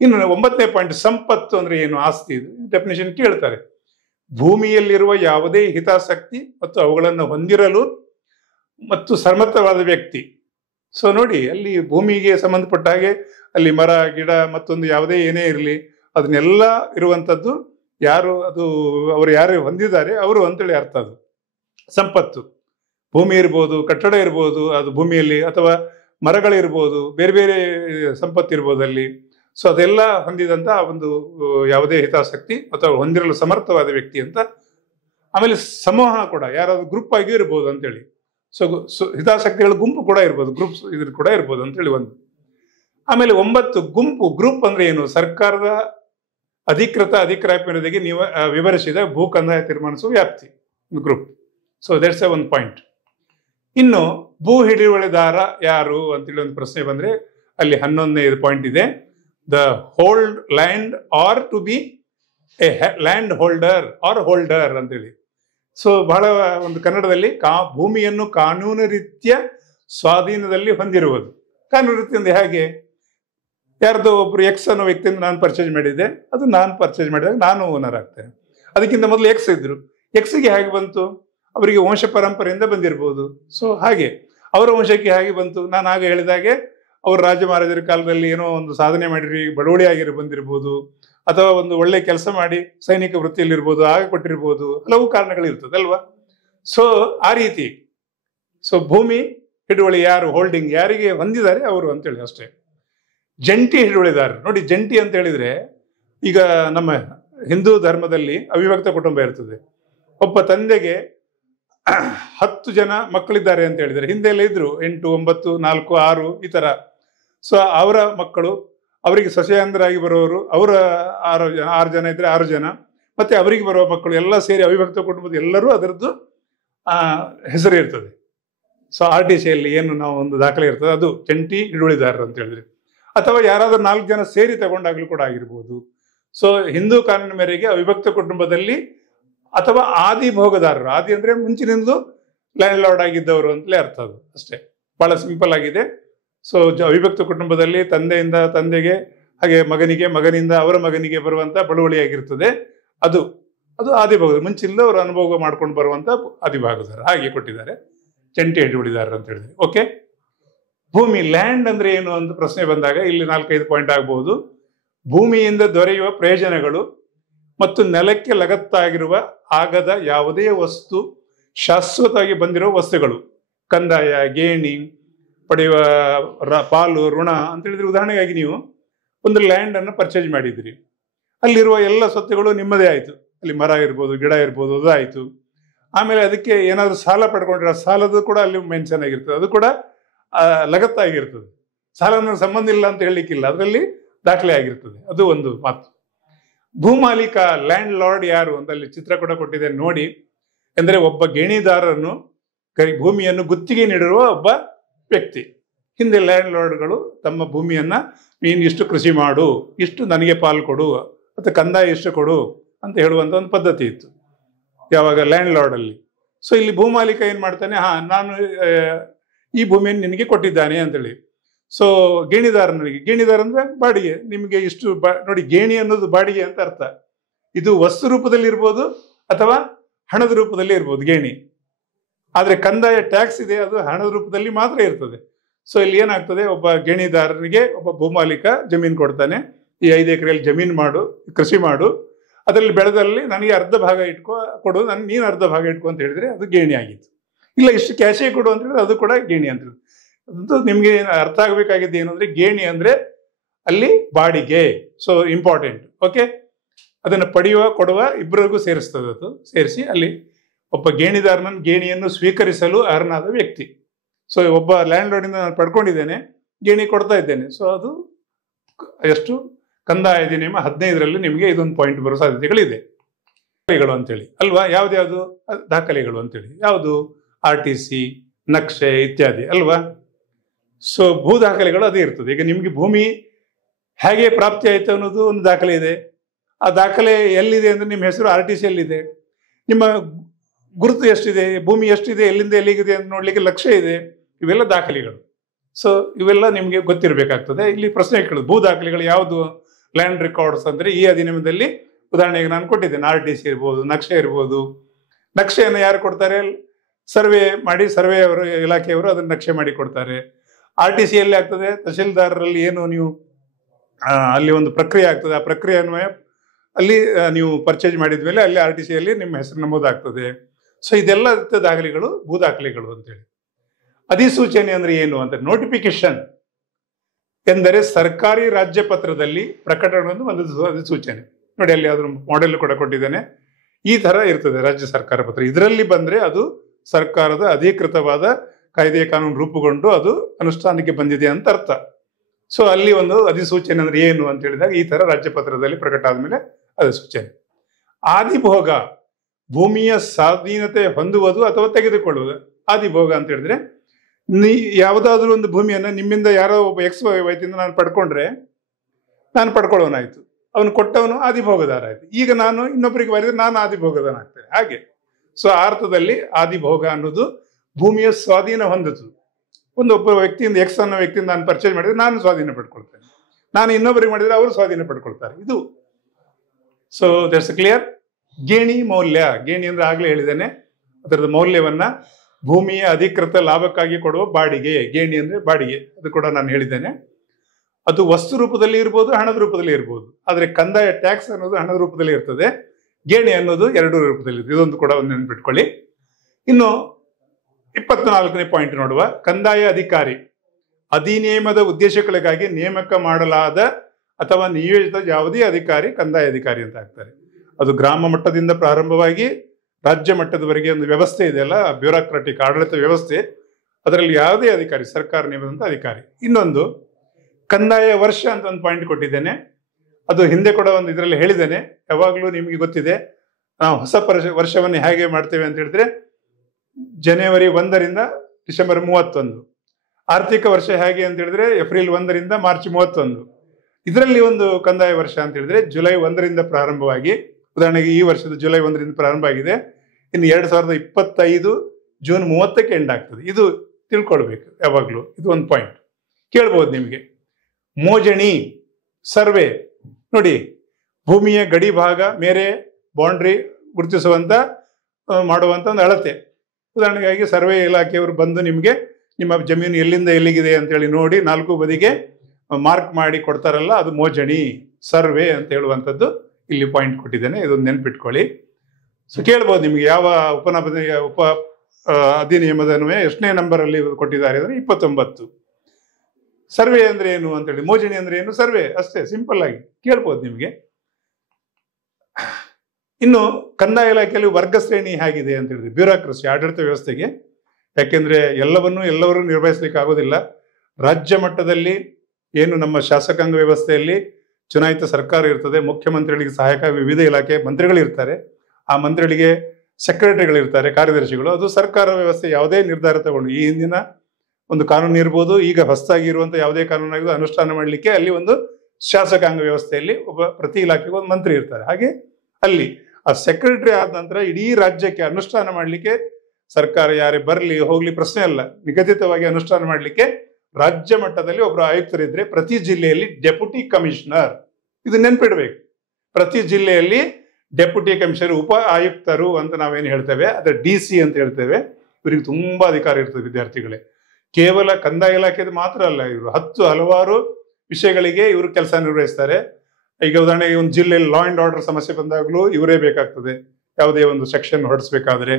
ಇನ್ನು 9ನೇ ಪಾಯಿಂಟ್, ಸಂಪತ್ತು ಅಂದ್ರೆ ಏನು, ಆಸ್ತಿ. ಇದು ಡೆಫಿನೇಷನ್ ಕೇಳ್ತಾರೆ. ಭೂಮಿಯಲ್ಲಿರುವ ಯಾವುದೇ ಹಿತಾಸಕ್ತಿ ಮತ್ತು ಅವುಗಳನ್ನು ಹೊಂದಿರಲು ಮತ್ತು ಸಮರ್ಥವಾದ ವ್ಯಕ್ತಿ. ಸೊ ನೋಡಿ, ಅಲ್ಲಿ ಭೂಮಿಗೆ ಸಂಬಂಧಪಟ್ಟ ಹಾಗೆ ಅಲ್ಲಿ ಮರ, ಗಿಡ, ಮತ್ತೊಂದು ಯಾವುದೇ ಏನೇ ಇರಲಿ ಅದನ್ನೆಲ್ಲ ಇರುವಂಥದ್ದು ಯಾರು, ಅದು ಅವರು ಯಾರು ಹೊಂದಿದ್ದಾರೆ ಅವರು ಅಂತೇಳಿ ಅರ್ಥ. ಅದು ಸಂಪತ್ತು. ಭೂಮಿ ಇರ್ಬೋದು, ಕಟ್ಟಡ ಇರ್ಬೋದು ಅದು ಭೂಮಿಯಲ್ಲಿ, ಅಥವಾ ಮರಗಳಿರ್ಬೋದು, ಬೇರೆ ಬೇರೆ ಸಂಪತ್ತು ಇರ್ಬೋದು ಅಲ್ಲಿ. ಸೊ ಅದೆಲ್ಲ ಹೊಂದಿದಂತ ಒಂದು ಯಾವುದೇ ಹಿತಾಸಕ್ತಿ ಅಥವಾ ಹೊಂದಿರಲು ಸಮರ್ಥವಾದ ವ್ಯಕ್ತಿ ಅಂತ ಆಮೇಲೆ ಸಮೂಹ ಕೂಡ ಯಾರಾದ್ರೂ ಗ್ರೂಪ್ ಆಗಿ ಇರ್ಬೋದು ಅಂತೇಳಿ. ಸೊ ಹಿತಾಸಕ್ತಿಗಳ ಗುಂಪು ಕೂಡ ಇರ್ಬೋದು, ಗ್ರೂಪ್ಸ್ ಇದ್ರ ಕೂಡ ಇರ್ಬೋದು ಅಂತೇಳಿ ಒಂದು. ಆಮೇಲೆ 9 ಗುಂಪು. ಗ್ರೂಪ್ ಅಂದ್ರೆ ಏನು? ಸರ್ಕಾರದ ಅಧಿಕೃತ ಅಧಿಕ್ರಾಪ್ಯದೊಂದಿಗೆ ನೀವು ವಿವರಿಸಿದ ಭೂ ಕಂದಾಯ ತೀರ್ಮಾನಿಸುವ ವ್ಯಾಪ್ತಿ ಗ್ರೂಪ್. ಸೊ ದಟ್ಸ್ ಒಂದು ಪಾಯಿಂಟ್. ಇನ್ನು ಭೂ ಹಿಡುವಳಿದಾರ ಯಾರು ಅಂತೇಳಿ ಒಂದು ಪ್ರಶ್ನೆ ಬಂದ್ರೆ ಅಲ್ಲಿ 11ನೇ ಪಾಯಿಂಟ್ ಇದೆ. The hold land are to be a land holder or holder ಅಂತೇಳಿ. ಸೊ ಬಹಳ ಒಂದು ಕನ್ನಡದಲ್ಲಿ ಭೂಮಿಯನ್ನು ಕಾನೂನು ರೀತ್ಯ ಸ್ವಾಧೀನದಲ್ಲಿ ಹೊಂದಿರುವುದು. ಕಾನೂನು ರೀತಿಯಿಂದ ಹೇಗೆ? ಯಾರ್ದೋ ಒಬ್ರು ಎಕ್ಸ್ ಅನ್ನೋ ವ್ಯಕ್ತಿಯಿಂದ ನಾನು ಪರ್ಚೇಸ್ ಮಾಡಿದ್ದೆ, ಅದು ನಾನು ಪರ್ಚೇಸ್ ಮಾಡಿದಾಗ ನಾನು ಓನರ್ ಆಗ್ತೇನೆ. ಅದಕ್ಕಿಂತ ಮೊದಲು ಎಕ್ಸ್ ಇದ್ರು, ಎಕ್ಸ್ಗೆ ಹೇಗೆ ಬಂತು? ಅವರಿಗೆ ವಂಶ ಪರಂಪರೆಯಿಂದ ಬಂದಿರ್ಬೋದು. ಸೊ ಹಾಗೆ ಅವರ ವಂಶಕ್ಕೆ ಹೇಗೆ ಬಂತು? ನಾನು ಆಗ ಹೇಳಿದಾಗೆ ಅವರು ರಾಜ ಮಹಾರಾಜರ ಕಾಲದಲ್ಲಿ ಏನೋ ಒಂದು ಸಾಧನೆ ಮಾಡಿರಿ, ಬಡವಳಿ ಆಗಿರಿ ಬಂದಿರ್ಬೋದು, ಅಥವಾ ಒಂದು ಒಳ್ಳೆ ಕೆಲಸ ಮಾಡಿ ಸೈನಿಕ ವೃತ್ತಿಯಲ್ಲಿರ್ಬೋದು, ಆಗ ಕೊಟ್ಟಿರ್ಬೋದು, ಹಲವು ಕಾರಣಗಳಿರ್ತದೆ ಅಲ್ವಾ? ಸೊ ಆ ರೀತಿ. ಸೊ ಭೂಮಿ ಹಿಡುವಳಿ ಯಾರು, ಹೋಲ್ಡಿಂಗ್ ಯಾರಿಗೆ ಹೊಂದಿದ್ದಾರೆ ಅವರು ಅಂತೇಳಿ ಅಷ್ಟೇ. ಜಂಟಿ ಹಿಡುವಳಿದಾರರು ನೋಡಿ, ಜಂಟಿ ಅಂತ ಹೇಳಿದ್ರೆ ಈಗ ನಮ್ಮ ಹಿಂದೂ ಧರ್ಮದಲ್ಲಿ ಅವಿಭಕ್ತ ಕುಟುಂಬ ಇರ್ತದೆ. ಒಬ್ಬ ತಂದೆಗೆ 10 ಜನ ಮಕ್ಕಳಿದ್ದಾರೆ ಅಂತ ಹೇಳಿದರೆ, ಹಿಂದೆ ಎಲ್ಲ ಇದ್ರು 8, 9, 4, 6 ಈ ತರ. ಸೊ ಅವರ ಮಕ್ಕಳು ಅವರಿಗೆ ಸೊಸೆಯಂದರಾಗಿ ಬರೋರು, ಅವರ 6 ಜನ ಇದ್ರೆ 6 ಜನ, ಮತ್ತೆ ಅವರಿಗೆ ಬರುವ ಮಕ್ಕಳು ಎಲ್ಲ ಸೇರಿ ಅವಿಭಕ್ತ ಕುಟುಂಬದ ಎಲ್ಲರೂ ಅದರದ್ದು ಹೆಸರು ಇರ್ತದೆ. ಸೊ RTCಯಲ್ಲಿ ಏನು ನಾವು ಒಂದು ದಾಖಲೆ ಇರ್ತದೆ ಅದು ಜಂಟಿ ಹಿಡುವಳಿದಾರರು ಅಂತ ಹೇಳಿದ್ರೆ. ಅಥವಾ ಯಾರಾದ್ರೂ 4 ಜನ ಸೇರಿ ತಗೊಂಡಾಗ್ಲೂ ಕೂಡ ಆಗಿರ್ಬೋದು. ಸೊ ಹಿಂದೂ ಕಾನೂನು ಮೇರೆಗೆ ಅವಿಭಕ್ತ ಕುಟುಂಬದಲ್ಲಿ ಅಥವಾ ಆದಿ ಭೋಗದಾರರು, ಆದಿ ಅಂದ್ರೆ ಮುಂಚಿನಿಂದಲೂ ಲ್ಯಾಂಡ್ ಲಾರ್ಡ್ ಆಗಿದ್ದವರು ಅಂತಲೇ ಅರ್ಥ. ಅದು ಅಷ್ಟೇ, ಬಹಳ ಸಿಂಪಲ್ ಆಗಿದೆ. ಸೊ ಅವಿಭಕ್ತ ಕುಟುಂಬದಲ್ಲಿ ತಂದೆಯಿಂದ ತಂದೆಗೆ, ಹಾಗೆ ಮಗನಿಗೆ, ಮಗನಿಂದ ಅವರ ಮಗನಿಗೆ ಬರುವಂತ ಬಳುವಳಿಯಾಗಿರ್ತದೆ. ಅದು ಅದು ಆದಿಭಾಗದ ಮುಂಚಿನಿಂದ ಅವರು ಅನುಭವ ಮಾಡ್ಕೊಂಡು ಬರುವಂತ ಆದಿಭಾಗದಾರ ಹಾಗೆ ಕೊಟ್ಟಿದ್ದಾರೆ, ಜಂಟಿ ಹಿಡುವಳಿದಾರರು ಅಂತ ಹೇಳಿದ್ರೆ. ಓಕೆ, ಭೂಮಿ ಲ್ಯಾಂಡ್ ಅಂದ್ರೆ ಏನು ಅಂತ ಪ್ರಶ್ನೆ ಬಂದಾಗ ಇಲ್ಲಿ 4-5 ಪಾಯಿಂಟ್ ಆಗಬಹುದು. ಭೂಮಿಯಿಂದ ದೊರೆಯುವ ಪ್ರಯೋಜನಗಳು ಮತ್ತು ನೆಲಕ್ಕೆ ಲಗತ್ತಾಗಿರುವ ಆಗದ ಯಾವುದೇ ವಸ್ತು, ಶಾಶ್ವತವಾಗಿ ಬಂದಿರುವ ವಸ್ತುಗಳು, ಕಂದಾಯ, ಗೇಣಿ ಪಡೆಯುವ ಪಾಲು, ಋಣ ಅಂತ ಹೇಳಿದ್ರೆ, ಉದಾಹರಣೆಗಾಗಿ ನೀವು ಒಂದು ಲ್ಯಾಂಡ್ ಅನ್ನು ಪರ್ಚೇಸ್ ಮಾಡಿದ್ರಿ, ಅಲ್ಲಿರುವ ಎಲ್ಲ ಸ್ವತ್ತುಗಳು ನಿಮ್ಮದೇ ಆಯ್ತು. ಅಲ್ಲಿ ಮರ ಇರ್ಬೋದು, ಗಿಡ ಇರ್ಬೋದು, ಅದು ಆಯ್ತು. ಆಮೇಲೆ ಅದಕ್ಕೆ ಏನಾದ್ರು ಸಾಲ ಪಡ್ಕೊಂಡ್ರೆ ಆ ಸಾಲದು ಕೂಡ ಅಲ್ಲಿ ಮೆನ್ಷನ್ ಆಗಿರ್ತದೆ, ಅದು ಕೂಡ ಲಗತ್ತಾಗಿರ್ತದೆ. ಸಾಲನ ಸಂಬಂಧ ಇಲ್ಲ ಅಂತ ಹೇಳಲಿಕ್ಕಿಲ್ಲ, ಅದರಲ್ಲಿ ದಾಖಲೆ ಆಗಿರ್ತದೆ. ಅದು ಒಂದು ಮಾತು. ಭೂಮಾಲೀಕ, ಲ್ಯಾಂಡ್ ಲಾರ್ಡ್ ಯಾರು ಅಂತ ಅಲ್ಲಿ ಚಿತ್ರ ಕೂಡ ಕೊಟ್ಟಿದೆ ನೋಡಿ. ಎಂದರೆ ಒಬ್ಬ ಗೇಣಿದಾರನು ಭೂಮಿಯನ್ನು ಗುತ್ತಿಗೆ ನೀಡಿರುವ ಒಬ್ಬ ವ್ಯಕ್ತಿ. ಹಿಂದೆ ಲ್ಯಾಂಡ್ ಲಾರ್ಡ್ಗಳು ತಮ್ಮ ಭೂಮಿಯನ್ನ ನೀನು ಇಷ್ಟು ಕೃಷಿ ಮಾಡು, ಇಷ್ಟು ನನಗೆ ಪಾಲು ಕೊಡು, ಅಥವಾ ಕಂದಾಯ ಇಷ್ಟು ಕೊಡು ಅಂತ ಹೇಳುವಂತ ಒಂದು ಪದ್ಧತಿ ಇತ್ತು ಯಾವಾಗ ಲ್ಯಾಂಡ್ ಲಾರ್ಡ್ ಅಲ್ಲಿ. ಸೊ ಇಲ್ಲಿ ಭೂಮಾಲೀಕ ಏನ್ ಮಾಡ್ತಾನೆ, ನಾನು ಈ ಭೂಮಿಯನ್ನು ನಿನಗೆ ಕೊಟ್ಟಿದ್ದಾನೆ ಅಂತೇಳಿ. ಸೊ ಗೇಣಿದಾರನಿಗೆ, ಗೇಣಿದಾರ ಅಂದ್ರೆ ಬಾಡಿಗೆ, ನಿಮಗೆ ಇಷ್ಟು ನೋಡಿ, ಗೇಣಿ ಅನ್ನೋದು ಬಾಡಿಗೆ ಅಂತ ಅರ್ಥ. ಇದು ವಸ್ತು ರೂಪದಲ್ಲಿ ಇರ್ಬೋದು ಅಥವಾ ಹಣದ ರೂಪದಲ್ಲಿ ಇರ್ಬೋದು ಗೇಣಿ. ಆದ್ರೆ ಕಂದಾಯ ಟ್ಯಾಕ್ಸ್ ಇದೆ, ಅದು ಹಣದ ರೂಪದಲ್ಲಿ ಮಾತ್ರ ಇರ್ತದೆ. ಸೊ ಇಲ್ಲಿ ಏನಾಗ್ತದೆ, ಒಬ್ಬ ಗೇಣಿದಾರನಿಗೆ ಒಬ್ಬ ಭೂಮಾಲೀಕ ಜಮೀನು ಕೊಡ್ತಾನೆ, ಈ 5 ಎಕರೆಯಲ್ಲಿ ಜಮೀನು ಮಾಡು, ಕೃಷಿ ಮಾಡು, ಅದರಲ್ಲಿ ಬೆಳೆದಲ್ಲಿ ನನಗೆ ಅರ್ಧ ಭಾಗ ಕೊಡು, ನೀನು ಅರ್ಧ ಭಾಗ ಇಟ್ಕೊ ಅಂತ ಹೇಳಿದ್ರೆ ಅದು ಗೇಣಿ ಆಗಿತ್ತು. ಇಲ್ಲ ಇಷ್ಟು ಕ್ಯಾಶೇ ಕೊಡು ಅಂತ ಹೇಳಿದ್ರೆ ಅದು ಕೂಡ ಗೇಣಿ ಅಂತ. ಅದು ನಿಮ್ಗೆ ಅರ್ಥ ಆಗ್ಬೇಕಾಗಿದ್ದು ಏನು ಅಂದ್ರೆ, ಗೇಣಿ ಅಂದ್ರೆ ಅಲ್ಲಿ ಬಾಡಿಗೆ. So important. ಓಕೆ, ಅದನ್ನು ಪಡೆಯುವ ಕೊಡುವ ಇಬ್ಬರಿಗೂ ಸೇರಿಸ್ತದೆ. ಅದು ಸೇರಿಸಿ ಅಲ್ಲಿ ಒಬ್ಬ ಗೇಣಿಯನ್ನು ಸ್ವೀಕರಿಸಲು ಅರ್ಹನಾದ ವ್ಯಕ್ತಿ. ಸೊ ಒಬ್ಬ ಲ್ಯಾಂಡ್ ಲಾರ್ಡ್ ಇಂದ ನಾನು ಪಡ್ಕೊಂಡಿದ್ದೇನೆ, ಗೇಣಿ ಕೊಡ್ತಾ ಇದ್ದೇನೆ. ಸೊ ಅದು ಎಷ್ಟು, ಕಂದಾಯ ಅಧಿನಿಯಮ 15ರಲ್ಲಿ ನಿಮಗೆ ಇದೊಂದು ಪಾಯಿಂಟ್ ಬರೋ ಸಾಧ್ಯತೆಗಳಿದೆ. ದಾಖಲೆಗಳು ಅಂತೇಳಿ ಅಲ್ವಾ, ಯಾವ್ದು ದಾಖಲೆಗಳು ಅಂತೇಳಿ, ಯಾವುದು RTC, ನಕ್ಷೆ ಇತ್ಯಾದಿ ಅಲ್ವಾ. ಸೊ ಭೂ ದಾಖಲೆಗಳು ಅದೇ ಇರ್ತದೆ. ಈಗ ನಿಮ್ಗೆ ಭೂಮಿ ಹೇಗೆ ಪ್ರಾಪ್ತಿ ಆಯ್ತು ಅನ್ನೋದು ಒಂದು ದಾಖಲೆ ಇದೆ. ಆ ದಾಖಲೆ ಎಲ್ಲಿದೆ ಅಂದ್ರೆ ನಿಮ್ಮ ಹೆಸರು RTCಯಲ್ಲಿದೆ, ನಿಮ್ಮ ಗುರುತು ಎಷ್ಟಿದೆ, ಭೂಮಿ ಎಷ್ಟಿದೆ, ಎಲ್ಲಿಂದ ಎಲ್ಲಿಗಿದೆ ಅಂತ ನೋಡ್ಲಿಕ್ಕೆ ಲಕ್ಷ್ಯ ಇದೆ. ಇವೆಲ್ಲ ದಾಖಲೆಗಳು. ಸೊ ಇವೆಲ್ಲ ನಿಮ್ಗೆ ಗೊತ್ತಿರಬೇಕಾಗ್ತದೆ. ಇಲ್ಲಿ ಪ್ರಶ್ನೆ ಕೇಳೋದು, ಭೂ ದಾಖಲೆಗಳು ಯಾವುದು, ಲ್ಯಾಂಡ್ ರೆಕಾರ್ಡ್ಸ್ ಅಂದ್ರೆ ಈ ಅಧಿನಿಯಮದಲ್ಲಿ ಉದಾಹರಣೆಗೆ ನಾನು ಕೊಟ್ಟಿದ್ದೇನೆ. RTC ಇರ್ಬೋದು, ನಕ್ಷೆ ಇರ್ಬೋದು. ನಕ್ಷೆಯನ್ನು ಯಾರು ಕೊಡ್ತಾರೆ, ಸರ್ವೆ ಮಾಡಿ, ಸರ್ವೆ ಅವರು ಇಲಾಖೆಯವರು ಅದನ್ನ ನಕ್ಷೆ ಮಾಡಿ ಕೊಡ್ತಾರೆ. RTCಯಲ್ಲಿ ಆಗ್ತದೆ, ತಹಶೀಲ್ದಾರರಲ್ಲಿ ಏನು ನೀವು ಅಲ್ಲಿ ಒಂದು ಪ್ರಕ್ರಿಯೆ ಆಗ್ತದೆ, ಆ ಪ್ರಕ್ರಿಯೆ ಅನ್ವಯ ಅಲ್ಲಿ ನೀವು ಪರ್ಚೇಸ್ ಮಾಡಿದ್ಮೇಲೆ ಅಲ್ಲಿ RTCಯಲ್ಲಿ ನಿಮ್ಮ ಹೆಸರು ನಮೂದಾಗ್ತದೆ. ಸೊ ಇದೆಲ್ಲ ದಾಖಲೆಗಳು ಭೂ ದಾಖಲೆಗಳು ಅಂತೇಳಿ. ಅಧಿಸೂಚನೆ ಅಂದ್ರೆ ಏನು ಅಂತ, ನೋಟಿಫಿಕೇಶನ್ ಎಂದರೆ ಸರ್ಕಾರಿ ರಾಜ್ಯ ಪತ್ರದಲ್ಲಿ ಪ್ರಕಟಣೆ ಒಂದು ಅಧಿಸೂಚನೆ. ನೋಡಿ ಅಲ್ಲಿ ಅದ್ರ ಮಾಡೆಲ್ ಕೂಡ ಕೊಟ್ಟಿದ್ದೇನೆ. ಈ ತರ ಇರ್ತದೆ ರಾಜ್ಯ ಸರ್ಕಾರ ಪತ್ರ. ಇದರಲ್ಲಿ ಬಂದ್ರೆ ಅದು ಸರ್ಕಾರದ ಅಧಿಕೃತವಾದ ಕಾಯ್ದೆ ಕಾನೂನು ರೂಪುಗೊಂಡು ಅದು ಅನುಷ್ಠಾನಕ್ಕೆ ಬಂದಿದೆ ಅಂತ ಅರ್ಥ. ಸೊ ಅಲ್ಲಿ ಒಂದು ಅಧಿಸೂಚನೆ ಅಂದ್ರೆ ಏನು ಅಂತ ಹೇಳಿದಾಗ ಈ ತರ ರಾಜ್ಯ ಪತ್ರದಲ್ಲಿ ಪ್ರಕಟ ಆದ್ಮೇಲೆ ಅಧಿಸೂಚನೆ. ಆದಿಭೋಗ ಭೂಮಿಯ ಸ್ವಾಧೀನತೆ ಹೊಂದುವುದು ಅಥವಾ ತೆಗೆದುಕೊಳ್ಳುವುದು. ಆದಿಭೋಗ ಅಂತ ಹೇಳಿದ್ರೆ ಯಾವುದಾದ್ರೂ ಒಂದು ಭೂಮಿಯನ್ನ ನಿಮ್ಮಿಂದ ಯಾರೋ ಒಬ್ಬ ಎಕ್ಸ್ ವೈತಿಂದ ನಾನು ಪಡ್ಕೊಂಡ್ರೆ ನಾನು ಪಡ್ಕೊಳ್ಳೋನಾಯ್ತು, ಅವನು ಕೊಟ್ಟವನು ಆದಿಭೋಗದಾರ ಆಯ್ತು. ಈಗ ನಾನು ಇನ್ನೊಬ್ಬರಿಗೆ ಬರೆದ್ರೆ ನಾನು ಆದಿಭೋಗದಾನ ಆಗ್ತೇನೆ. ಹಾಗೆ ಸೊ ಆ ಅರ್ಥದಲ್ಲಿ ಆದಿಭೋಗ ಅನ್ನೋದು ಭೂಮಿಯ ಸ್ವಾಧೀನ ಹೊಂದಿತು. ಒಬ್ಬ ವ್ಯಕ್ತಿಯಿಂದ ಎಕ್ಸ್ ಅನ್ನೋ ವ್ಯಕ್ತಿಯಿಂದ ನಾನು ಪರ್ಚೇಸ್ ಮಾಡಿದ್ರೆ ನಾನು ಸ್ವಾಧೀನ ಪಡ್ಕೊಳ್ತೇನೆ, ನಾನು ಇನ್ನೊಬ್ಬರಿಗೆ ಮಾಡಿದ್ರೆ ಅವರು ಸ್ವಾಧೀನ ಪಡ್ಕೊಳ್ತಾರೆ. ಇದು ಸೊ ದಟ್ಸ್ ಕ್ಲಿಯರ್. ಗೇಣಿ ಮೌಲ್ಯ, ಗೇಣಿ ಅಂದ್ರೆ ಆಗ್ಲೇ ಹೇಳಿದ್ದೇನೆ, ಅದರದ ಮೌಲ್ಯವನ್ನ ಭೂಮಿಯ ಅಧಿಕೃತ ಲಾಭಕ್ಕಾಗಿ ಕೊಡುವ ಬಾಡಿಗೆ. ಗೇಣಿ ಅಂದ್ರೆ ಬಾಡಿಗೆ, ಅದು ಕೂಡ ನಾನು ಹೇಳಿದ್ದೇನೆ. ಅದು ವಸ್ತು ರೂಪದಲ್ಲಿ ಇರ್ಬೋದು, ಹಣದ ರೂಪದಲ್ಲಿ ಇರ್ಬೋದು. ಆದ್ರೆ ಕಂದಾಯ ಟ್ಯಾಕ್ಸ್ ಅನ್ನೋದು ಹಣದ ರೂಪದಲ್ಲಿ ಇರ್ತದೆ, ಗೇಣಿ ಅನ್ನೋದು ಎರಡೂ ರೂಪದಲ್ಲಿ ಇರ್ತದೆ. ಇದೊಂದು ಕೂಡ ಒಂದು ನೆನ್ಪಿಟ್ಕೊಳ್ಳಿ. ಇನ್ನು 24ನೇ ಪಾಯಿಂಟ್ ನೋಡುವ. ಕಂದಾಯ ಅಧಿಕಾರಿ ಅಧಿನಿಯಮದ ಉದ್ದೇಶಗಳಿಗಾಗಿ ನೇಮಕ ಮಾಡಲಾದ ಅಥವಾ ನಿಯೋಜಿತ ಯಾವುದೇ ಅಧಿಕಾರಿ ಕಂದಾಯ ಅಧಿಕಾರಿ ಅಂತ ಆಗ್ತಾರೆ. ಅದು ಗ್ರಾಮ ಮಟ್ಟದಿಂದ ಪ್ರಾರಂಭವಾಗಿ ರಾಜ್ಯ ಮಟ್ಟದವರೆಗೆ ಒಂದು ವ್ಯವಸ್ಥೆ ಇದೆಯಲ್ಲ, ಬ್ಯೂರೋಕ್ರಾಟಿಕ್ ಆಡಳಿತ ವ್ಯವಸ್ಥೆ, ಅದರಲ್ಲಿ ಯಾವುದೇ ಅಧಿಕಾರಿ ಸರ್ಕಾರ ನೇಮದಂತ ಅಧಿಕಾರಿ. ಇನ್ನೊಂದು ಕಂದಾಯ ವರ್ಷ ಅಂತ ಒಂದು ಪಾಯಿಂಟ್ ಕೊಟ್ಟಿದ್ದೇನೆ, ಅದು ಹಿಂದೆ ಕೂಡ ಒಂದು ಇದರಲ್ಲಿ ಹೇಳಿದ್ದೇನೆ. ಯಾವಾಗಲೂ ನಿಮಗೆ ಗೊತ್ತಿದೆ, ನಾವು ಹೊಸ ವರ್ಷವನ್ನು ಹೇಗೆ ಮಾಡ್ತೇವೆ ಅಂತ ಹೇಳಿದ್ರೆ ಜನವರಿ 1ರಿಂದ ಡಿಸೆಂಬರ್ 31. ಆರ್ಥಿಕ ವರ್ಷ ಹೇಗೆ ಅಂತ ಹೇಳಿದ್ರೆ ಏಪ್ರಿಲ್ 1ರಿಂದ ಮಾರ್ಚ್ 31. ಇದರಲ್ಲಿ ಒಂದು ಕಂದಾಯ ವರ್ಷ ಅಂತ ಹೇಳಿದ್ರೆ ಜುಲೈ 1ರಿಂದ ಪ್ರಾರಂಭವಾಗಿ, ಉದಾಹರಣೆಗೆ ಈ ವರ್ಷದ ಜುಲೈ 1ರಿಂದ ಪ್ರಾರಂಭ ಆಗಿದೆ, ಇನ್ನು 2025 ಜೂನ್ 30ಕ್ಕೆ ಎಂಡ್ ಆಗ್ತದೆ. ಇದು ತಿಳ್ಕೊಳ್ಬೇಕು ಯಾವಾಗಲೂ. ಇದು ಒಂದು ಪಾಯಿಂಟ್ ಕೇಳ್ಬೋದು ನಿಮಗೆ. ಮೋಜಣಿ ಸರ್ವೆ ನೋಡಿ, ಭೂಮಿಯ ಗಡಿ ಭಾಗ ಮೇರೆ ಬೌಂಡ್ರಿ ಗುರುತಿಸುವಂತ ಮಾಡುವಂತ ಒಂದು ಅಳತೆ. ಉದಾಹರಣೆಗಾಗಿ ಸರ್ವೆ ಇಲಾಖೆಯವರು ಬಂದು ನಿಮಗೆ ನಿಮ್ಮ ಜಮೀನು ಎಲ್ಲಿಂದ ಎಲ್ಲಿಗಿದೆ ಅಂತೇಳಿ ನೋಡಿ 4 ಬದಿಗೆ ಮಾರ್ಕ್ ಮಾಡಿ ಕೊಡ್ತಾರಲ್ಲ, ಅದು ಮೋಜಣಿ ಸರ್ವೆ ಅಂತ ಹೇಳುವಂಥದ್ದು ಇಲ್ಲಿ ಪಾಯಿಂಟ್ ಕೊಟ್ಟಿದ್ದೇನೆ. ಇದೊಂದು ನೆನ್ಪಿಟ್ಕೊಳ್ಳಿ. ಸೊ ಕೇಳ್ಬೋದು ನಿಮ್ಗೆ ಯಾವ ಉಪ ಅಧಿನಿಯಮದನ್ವಯ ಎಷ್ಟನೇ ನಂಬರ್ ಅಲ್ಲಿ ಕೊಟ್ಟಿದ್ದಾರೆ ಅಂದ್ರೆ 29. ಸರ್ವೆ ಅಂದ್ರೆ ಏನು ಅಂತೇಳಿ, ಮೋಜಣಿ ಅಂದ್ರೆ ಏನು, ಸರ್ವೆ ಅಷ್ಟೇ, ಸಿಂಪಲ್ ಆಗಿ ಕೇಳ್ಬೋದು ನಿಮಗೆ. ಇನ್ನು ಕಂದಾಯ ಇಲಾಖೆಯಲ್ಲಿ ವರ್ಗ ಶ್ರೇಣಿ ಹೇಗಿದೆ ಅಂತ ಹೇಳಿದ್ರೆ ಬ್ಯೂರೋಕ್ರಸಿ ಆಡಳಿತ ವ್ಯವಸ್ಥೆಗೆ, ಯಾಕೆಂದ್ರೆ ಎಲ್ಲರೂ ನಿರ್ವಹಿಸ್ಲಿಕ್ಕೆ ಆಗೋದಿಲ್ಲ. ರಾಜ್ಯ ಮಟ್ಟದಲ್ಲಿ ಏನು ನಮ್ಮ ಶಾಸಕಾಂಗ ವ್ಯವಸ್ಥೆಯಲ್ಲಿ ಚುನಾಯಿತ ಸರ್ಕಾರ ಇರ್ತದೆ, ಮುಖ್ಯಮಂತ್ರಿಗಳಿಗೆ ಸಹಾಯಕ ವಿವಿಧ ಇಲಾಖೆ ಮಂತ್ರಿಗಳಿರ್ತಾರೆ, ಆ ಮಂತ್ರಿಗಳಿಗೆ ಸೆಕ್ರೆಟರಿಗಳಿರ್ತಾರೆ, ಕಾರ್ಯದರ್ಶಿಗಳು. ಅದು ಸರ್ಕಾರ ವ್ಯವಸ್ಥೆ ಯಾವುದೇ ನಿರ್ಧಾರ ತಗೊಂಡು, ಈ ಹಿಂದಿನ ಒಂದು ಕಾನೂನು ಇರ್ಬೋದು, ಈಗ ಹೊಸದಾಗಿ ಇರುವಂತ ಯಾವುದೇ ಕಾನೂನಾಗಿದ್ದು ಅನುಷ್ಠಾನ ಮಾಡಲಿಕ್ಕೆ ಅಲ್ಲಿ ಒಂದು ಶಾಸಕಾಂಗ ವ್ಯವಸ್ಥೆಯಲ್ಲಿ ಪ್ರತಿ ಇಲಾಖೆಗೆ ಒಂದು ಮಂತ್ರಿ ಇರ್ತಾರೆ. ಹಾಗೆ ಅಲ್ಲಿ ಆ ಸೆಕ್ರೆಟರಿ ಆದ ನಂತರ ಇಡೀ ರಾಜ್ಯಕ್ಕೆ ಅನುಷ್ಠಾನ ಮಾಡಲಿಕ್ಕೆ ಸರ್ಕಾರ ಯಾರೇ ಬರಲಿ ಹೋಗ್ಲಿ ಪ್ರಶ್ನೆ ಅಲ್ಲ, ನಿಗದಿತವಾಗಿ ಅನುಷ್ಠಾನ ಮಾಡಲಿಕ್ಕೆ ರಾಜ್ಯ ಮಟ್ಟದಲ್ಲಿ ಒಬ್ಬರು ಆಯುಕ್ತರಿದ್ರೆ ಪ್ರತಿ ಜಿಲ್ಲೆಯಲ್ಲಿ ಡೆಪ್ಯೂಟಿ ಕಮಿಷನರ್, ಇದು ನೆನ್ಪಿಡ್ಬೇಕು. ಪ್ರತಿ ಜಿಲ್ಲೆಯಲ್ಲಿ ಡೆಪ್ಯೂಟಿ ಕಮಿಷನರ್, ಉಪ ಆಯುಕ್ತರು ಅಂತ ನಾವೇನು ಹೇಳ್ತೇವೆ, ಅದ್ರ DC ಅಂತ ಹೇಳ್ತೇವೆ. ಇವರಿಗೆ ತುಂಬಾ ಅಧಿಕಾರ ಇರ್ತದೆ ವಿದ್ಯಾರ್ಥಿಗಳೇ. ಕೇವಲ ಕಂದಾಯ ಇಲಾಖೆದು ಮಾತ್ರ ಅಲ್ಲ, ಇವರು ಹಲವಾರು ವಿಷಯಗಳಿಗೆ ಇವರು ಕೆಲಸ ನಿರ್ವಹಿಸ್ತಾರೆ. ಈಗ ಉದಾಹರಣೆಗೆ ಒಂದು ಜಿಲ್ಲೆಯಲ್ಲಿ ಲಾ ಅಂಡ್ ಆರ್ಡರ್ ಸಮಸ್ಯೆ ಬಂದಾಗಲೂ ಇವರೇ ಬೇಕಾಗ್ತದೆ, ಯಾವುದೇ ಒಂದು ಸೆಕ್ಷನ್ ಹೊರಡಿಸ್ಬೇಕಾದ್ರೆ.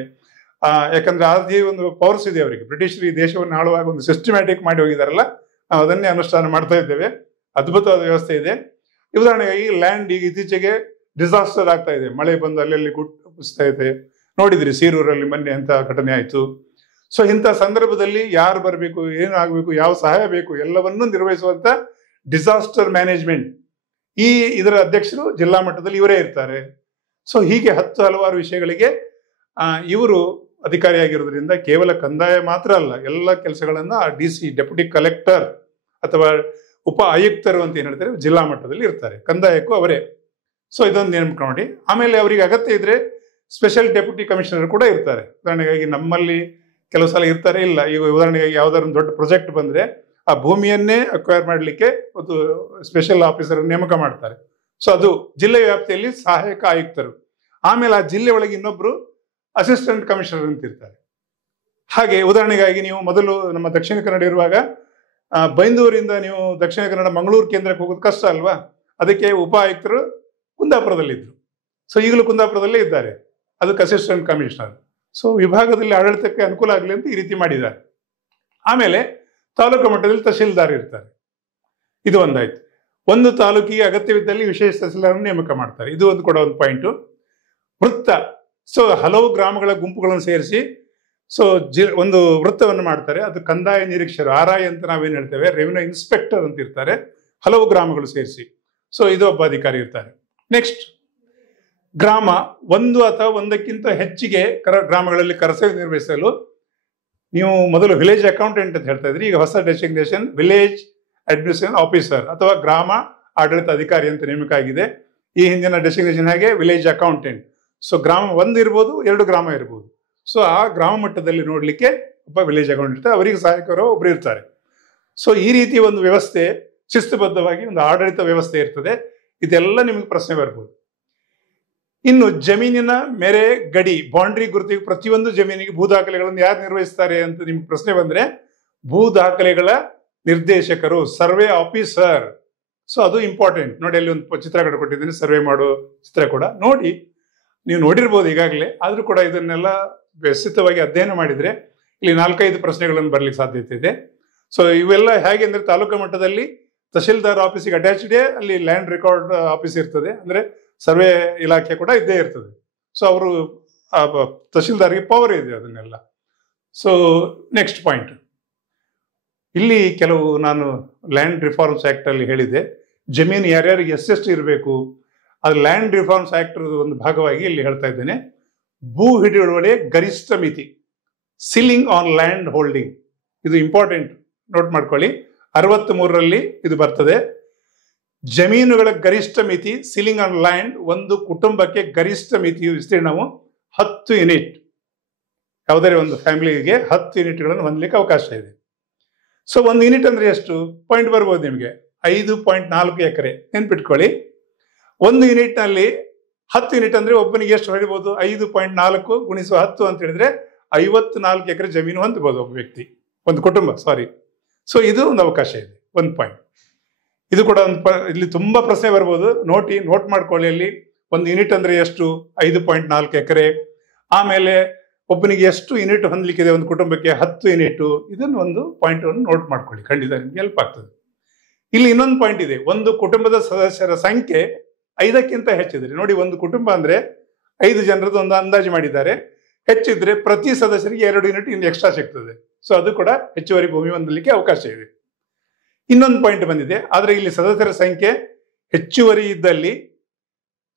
ಯಾಕಂದ್ರೆ ಅದೇ ಒಂದು ಪವರ್ಸ್ ಇದೆ ಅವರಿಗೆ. ಬ್ರಿಟಿಷರು ಈ ದೇಶವನ್ನು ಆಳುವಾಗ ಒಂದು ಸಿಸ್ಟಮ್ಯಾಟಿಕ್ ಮಾಡಿ ಹೋಗಿದಾರಲ್ಲ, ನಾವು ಅದನ್ನೇ ಅನುಷ್ಠಾನ ಮಾಡ್ತಾ ಇದ್ದೇವೆ. ಅದ್ಭುತವಾದ ವ್ಯವಸ್ಥೆ ಇದೆ. ಉದಾಹರಣೆಗೆ ಈ ಲ್ಯಾಂಡ್ ಈಗ ಇತ್ತೀಚೆಗೆ ಡಿಸಾಸ್ಟರ್ ಆಗ್ತಾ ಇದೆ, ಮಳೆ ಬಂದು ಅಲ್ಲಲ್ಲಿ ಕುಸಿತಾ ಇದೆ. ನೋಡಿದ್ರಿ ಸೀರೂರಲ್ಲಿ ಮೊನ್ನೆ ಅಂತ ಘಟನೆ ಆಯ್ತು. ಸೊ ಇಂಥ ಸಂದರ್ಭದಲ್ಲಿ ಯಾರು ಬರಬೇಕು, ಏನು ಆಗಬೇಕು, ಯಾವ ಸಹಾಯ ಬೇಕು, ಎಲ್ಲವನ್ನೂ ನಿರ್ವಹಿಸುವಂತ ಡಿಸಾಸ್ಟರ್ ಮ್ಯಾನೇಜ್ಮೆಂಟ್ ಇದರ ಅಧ್ಯಕ್ಷರು ಜಿಲ್ಲಾ ಮಟ್ಟದಲ್ಲಿ ಇವರೇ ಇರ್ತಾರೆ. ಸೊ ಹೀಗೆ ಹಲವಾರು ವಿಷಯಗಳಿಗೆ ಇವರು ಅಧಿಕಾರಿಯಾಗಿರೋದ್ರಿಂದ ಕೇವಲ ಕಂದಾಯ ಮಾತ್ರ ಅಲ್ಲ, ಎಲ್ಲ ಕೆಲಸಗಳನ್ನ DC ಡೆಪ್ಯೂಟಿ ಕಲೆಕ್ಟರ್ ಅಥವಾ ಉಪ ಆಯುಕ್ತರು ಅಂತ ಏನ್ ಹೇಳ್ತಾರೆ ಜಿಲ್ಲಾ ಮಟ್ಟದಲ್ಲಿ ಇರ್ತಾರೆ. ಕಂದಾಯಕ್ಕೂ ಅವರೇ. ಸೊ ಇದೊಂದು ನೆನಪಿಟ್ಕೊಂಡು, ಆಮೇಲೆ ಅವರಿಗೆ ಅಗತ್ಯ ಇದ್ರೆ ಸ್ಪೆಷಲ್ ಡೆಪ್ಯೂಟಿ ಕಮಿಷನರ್ ಕೂಡ ಇರ್ತಾರೆ. ಉದಾಹರಣೆಗಾಗಿ ನಮ್ಮಲ್ಲಿ ಕೆಲವು ಸಲ ಇರ್ತಾರೆ, ಇಲ್ಲ. ಈಗ ಉದಾಹರಣೆಗಾಗಿ ಯಾವ್ದಾದ್ರು ಒಂದು ದೊಡ್ಡ ಪ್ರಾಜೆಕ್ಟ್ ಬಂದ್ರೆ ಆ ಭೂಮಿಯನ್ನೇ ಅಕ್ವೈರ್ ಮಾಡಲಿಕ್ಕೆ ಒಂದು ಸ್ಪೆಷಲ್ ಆಫೀಸರ್ ನೇಮಕ ಮಾಡ್ತಾರೆ. ಸೊ ಅದು ಜಿಲ್ಲೆ ವ್ಯಾಪ್ತಿಯಲ್ಲಿ ಸಹಾಯಕ ಆಯುಕ್ತರು. ಆಮೇಲೆ ಆ ಜಿಲ್ಲೆ ಒಳಗೆ ಇನ್ನೊಬ್ರು ಅಸಿಸ್ಟೆಂಟ್ ಕಮಿಷನರ್ ಅಂತ ಇರ್ತಾರೆ. ಹಾಗೆ ಉದಾಹರಣೆಗಾಗಿ ನೀವು ಮೊದಲು ನಮ್ಮ ದಕ್ಷಿಣ ಕನ್ನಡ ಇರುವಾಗ ಬೈಂದೂರಿಂದ ನೀವು ದಕ್ಷಿಣ ಕನ್ನಡ ಮಂಗಳೂರು ಕೇಂದ್ರಕ್ಕೆ ಹೋಗೋದು ಕಷ್ಟ ಅಲ್ವಾ, ಅದಕ್ಕೆ ಉಪ ಆಯುಕ್ತರು ಕುಂದಾಪುರದಲ್ಲಿದ್ದರು. ಸೊ ಈಗಲೂ ಕುಂದಾಪುರದಲ್ಲೇ ಇದ್ದಾರೆ, ಅದಕ್ಕೆ ಅಸಿಸ್ಟೆಂಟ್ ಕಮಿಷನರ್. ಸೊ ವಿಭಾಗದಲ್ಲಿ ಆಡಳಿತಕ್ಕೆ ಅನುಕೂಲ ಆಗಲಿ ಅಂತ ಈ ರೀತಿ ಮಾಡಿದ್ದಾರೆ. ಆಮೇಲೆ ತಾಲೂಕು ಮಟ್ಟದಲ್ಲಿ ತಹಶೀಲ್ದಾರ್ ಇರ್ತಾರೆ. ಇದು ಒಂದಾಯ್ತು. ಒಂದು ತಾಲೂಕಿಗೆ ಅಗತ್ಯವಿದ್ದಲ್ಲಿ ವಿಶೇಷ ತಹಶೀಲ್ದಾರ್ ನೇಮಕ ಮಾಡ್ತಾರೆ. ಇದು ಒಂದು ಕೂಡ ಒಂದು ಪಾಯಿಂಟು. ವೃತ್ತ. ಸೊ ಹಲವು ಗ್ರಾಮಗಳ ಗುಂಪುಗಳನ್ನು ಸೇರಿಸಿ ಸೊ ಒಂದು ವೃತ್ತವನ್ನು ಮಾಡ್ತಾರೆ. ಅದು ಕಂದಾಯ ನಿರೀಕ್ಷರು, RI ಅಂತ ನಾವೇನು ಹೇಳ್ತೇವೆ, ರೆವಿನ್ಯೂ ಇನ್ಸ್ಪೆಕ್ಟರ್ ಅಂತ ಇರ್ತಾರೆ, ಹಲವು ಗ್ರಾಮಗಳು ಸೇರಿಸಿ. ಸೊ ಇದು ಒಬ್ಬ ಅಧಿಕಾರಿ ಇರ್ತಾರೆ. ನೆಕ್ಸ್ಟ್, ಗ್ರಾಮ ಒಂದು ಅಥವಾ ಒಂದಕ್ಕಿಂತ ಹೆಚ್ಚಿಗೆ ಗ್ರಾಮಗಳಲ್ಲಿ ಕರಸೇವೆ ನಿರ್ವಹಿಸಲು ನೀವು ಮೊದಲು ವಿಲೇಜ್ ಅಕೌಂಟೆಂಟ್ ಅಂತ ಹೇಳ್ತಾ ಇದ್ರಿ. ಈಗ ಹೊಸ ಡೆಸಿಗ್ನೇಷನ್ ವಿಲೇಜ್ ಅಡ್ಮಿನಿಸ್ಟ್ರೇಷನ್ ಆಫೀಸರ್ ಅಥವಾ ಗ್ರಾಮ ಆಡಳಿತ ಅಧಿಕಾರಿ ಅಂತ ನೇಮಕ ಆಗಿದೆ. ಈ ಹಿಂದಿನ ಡೆಸಿಗ್ನೇಷನ್ ಹಾಗೆ ವಿಲೇಜ್ ಅಕೌಂಟೆಂಟ್. ಸೊ ಗ್ರಾಮ ಒಂದು ಇರ್ಬೋದು, 2 ಗ್ರಾಮ ಇರ್ಬೋದು. ಸೊ ಆ ಗ್ರಾಮ ಮಟ್ಟದಲ್ಲಿ ನೋಡ್ಲಿಕ್ಕೆ ಒಬ್ಬ ವಿಲೇಜ್ ಅಕೌಂಟೆಂಟ್ ಇರ್ತಾರೆ, ಅವರಿಗೆ ಸಹಾಯಕರು ಒಬ್ರು ಇರ್ತಾರೆ. ಸೊ ಈ ರೀತಿ ಒಂದು ವ್ಯವಸ್ಥೆ, ಶಿಸ್ತುಬದ್ಧವಾಗಿ ಒಂದು ಆಡಳಿತ ವ್ಯವಸ್ಥೆ ಇರ್ತದೆ. ಇದೆಲ್ಲ ನಿಮಗೆ ಪ್ರಶ್ನೆ ಬರ್ಬೋದು. ಇನ್ನು ಜಮೀನಿನ ಮೇರೆ ಗಡಿ, ಬೌಂಡ್ರಿ ಗುರುತಿಗೆ ಪ್ರತಿಯೊಂದು ಜಮೀನಿಗೆ ಭೂ ದಾಖಲೆಗಳನ್ನು ಯಾರು ನಿರ್ವಹಿಸ್ತಾರೆ ಅಂತ ನಿಮ್ಗೆ ಪ್ರಶ್ನೆ ಬಂದ್ರೆ, ಭೂ ದಾಖಲೆಗಳ ನಿರ್ದೇಶಕರು, ಸರ್ವೆ ಆಫೀಸರ್. ಸೊ ಅದು ಇಂಪಾರ್ಟೆಂಟ್. ನೋಡಿ, ಅಲ್ಲಿ ಒಂದು ಚಿತ್ರ ಕೊಟ್ಟಿದ್ದೀನಿ, ಸರ್ವೆ ಮಾಡೋ ಚಿತ್ರ ಕೂಡ ನೋಡಿ, ನೀವು ನೋಡಿರ್ಬೋದು ಈಗಾಗಲೇ. ಆದ್ರೂ ಕೂಡ ಇದನ್ನೆಲ್ಲ ವ್ಯವಸ್ಥಿತವಾಗಿ ಅಧ್ಯಯನ ಮಾಡಿದ್ರೆ ಇಲ್ಲಿ 4-5 ಪ್ರಶ್ನೆಗಳನ್ನು ಬರ್ಲಿಕ್ಕೆ ಸಾಧ್ಯತೆ ಇದೆ. ಸೊ ಇವೆಲ್ಲ ಹೇಗೆ ಅಂದ್ರೆ, ತಾಲೂಕು ಮಟ್ಟದಲ್ಲಿ ತಹಶೀಲ್ದಾರ್ ಆಫೀಸಿಗೆ ಅಟ್ಯಾಚ್ಡೇ ಅಲ್ಲಿ ಲ್ಯಾಂಡ್ ರೆಕಾರ್ಡ್ ಆಫೀಸ್ ಇರ್ತದೆ, ಅಂದ್ರೆ ಸರ್ವೆ ಇಲಾಖೆ ಕೂಡ ಇದ್ದೇ ಇರ್ತದೆ. ಸೊ ಅವರು ತಹಶೀಲ್ದಾರ್ಗೆ ಪವರ್ ಇದೆ ಅದನ್ನೆಲ್ಲ. ಸೊ ನೆಕ್ಸ್ಟ್ ಪಾಯಿಂಟ್, ಇಲ್ಲಿ ಕೆಲವು ನಾನು ಲ್ಯಾಂಡ್ ರಿಫಾರ್ಮ್ಸ್ ಆಕ್ಟ್ ಅಲ್ಲಿ ಹೇಳಿದೆ, ಜಮೀನು ಯಾರ್ಯಾರಿಗೆ ಎಷ್ಟೆಷ್ಟು ಇರಬೇಕು, ಅದು ಲ್ಯಾಂಡ್ ರಿಫಾರ್ಮ್ಸ್ ಆಕ್ಟ್ ಒಂದು ಭಾಗವಾಗಿ ಇಲ್ಲಿ ಹೇಳ್ತಾ ಇದ್ದೇನೆ. ಭೂ ಹಿಡುವಳಿ ಗರಿಷ್ಠ ಮಿತಿ, ಸೀಲಿಂಗ್ ಆನ್ ಲ್ಯಾಂಡ್ ಹೋಲ್ಡಿಂಗ್, ಇದು ಇಂಪಾರ್ಟೆಂಟ್, ನೋಟ್ ಮಾಡ್ಕೊಳ್ಳಿ. 63ರಲ್ಲಿ ಇದು ಬರ್ತದೆ. ಜಮೀನುಗಳ ಗರಿಷ್ಠ ಮಿತಿ, ಸೀಲಿಂಗ್ ಆನ್ ಲ್ಯಾಂಡ್, ಒಂದು ಕುಟುಂಬಕ್ಕೆ ಗರಿಷ್ಠ ಮಿತಿಯು ವಿಸ್ತೀರ್ಣವು 10 ಯೂನಿಟ್. ಯಾವುದೇ ಒಂದು ಫ್ಯಾಮಿಲಿಗೆ 10 ಯೂನಿಟ್ಗಳನ್ನು ಹೊಂದಲಿಕ್ಕೆ ಅವಕಾಶ ಇದೆ. ಸೊ 1 ಯೂನಿಟ್ ಅಂದ್ರೆ ಎಷ್ಟು ಪಾಯಿಂಟ್ ಬರ್ಬೋದು ನಿಮಗೆ, 5.4 ಎಕರೆ. ನೆನ್ಪಿಟ್ಕೊಳ್ಳಿ, 1 ಯೂನಿಟ್ನಲ್ಲಿ 10 ಯೂನಿಟ್ ಅಂದ್ರೆ ಒಬ್ಬನಿಗೆ ಎಷ್ಟು ಹೊಡಿಬಹುದು, 5.4 ಗುಣಿಸುವ 10 ಅಂತ ಹೇಳಿದ್ರೆ 54 ಎಕರೆ ಜಮೀನು ಹೊಂದಬಹುದು ಒಬ್ಬ ವ್ಯಕ್ತಿ, ಒಂದು ಕುಟುಂಬ, ಸಾರಿ. ಸೊ ಇದು ಒಂದು ಅವಕಾಶ ಇದೆ, 1 ಪಾಯಿಂಟ್. ಇದು ಕೂಡ ಇಲ್ಲಿ ತುಂಬಾ ಪ್ರಶ್ನೆ ಬರ್ಬೋದು, ನೋಟ್ ಮಾಡ್ಕೊಳ್ಳಿ. ಅಲ್ಲಿ 1 ಯೂನಿಟ್ ಅಂದ್ರೆ ಎಷ್ಟು, 5.4 ಎಕರೆ. ಆಮೇಲೆ ಒಬ್ಬನಿಗೆ ಎಷ್ಟು ಯೂನಿಟ್ ಹೊಂದಲಿಕ್ಕಿದೆ ಒಂದು ಕುಟುಂಬಕ್ಕೆ, 10 ಯೂನಿಟ್. ಇದನ್ನು ಒಂದು ಪಾಯಿಂಟ್ ಅನ್ನು ನೋಟ್ ಮಾಡ್ಕೊಳ್ಳಿ, ಖಂಡಿತ ನಿಮ್ಗೆ ಹೆಲ್ಪ್ ಆಗ್ತದೆ. ಇಲ್ಲಿ ಇನ್ನೊಂದು ಪಾಯಿಂಟ್ ಇದೆ, ಒಂದು ಕುಟುಂಬದ ಸದಸ್ಯರ ಸಂಖ್ಯೆ 5ಕ್ಕಿಂತ ಹೆಚ್ಚಿದ್ರೆ, ನೋಡಿ ಒಂದು ಕುಟುಂಬ ಅಂದ್ರೆ 5 ಜನರದ್ದು ಒಂದು ಅಂದಾಜು ಮಾಡಿದ್ದಾರೆ, ಹೆಚ್ಚಿದ್ರೆ ಪ್ರತಿ ಸದಸ್ಯರಿಗೆ 2 ಯೂನಿಟ್ ಇನ್ನು ಎಕ್ಸ್ಟ್ರಾ ಸಿಗ್ತದೆ. ಸೊ ಅದು ಕೂಡ ಹೆಚ್ಚುವರಿ ಭೂಮಿ ಹೊಂದಲಿಕ್ಕೆ ಅವಕಾಶ ಇದೆ. ಇನ್ನೊಂದು ಪಾಯಿಂಟ್ ಬಂದಿದೆ, ಆದ್ರೆ ಇಲ್ಲಿ ಸದಸ್ಯರ ಸಂಖ್ಯೆ ಹೆಚ್ಚುವರಿ ಇದ್ದಲ್ಲಿ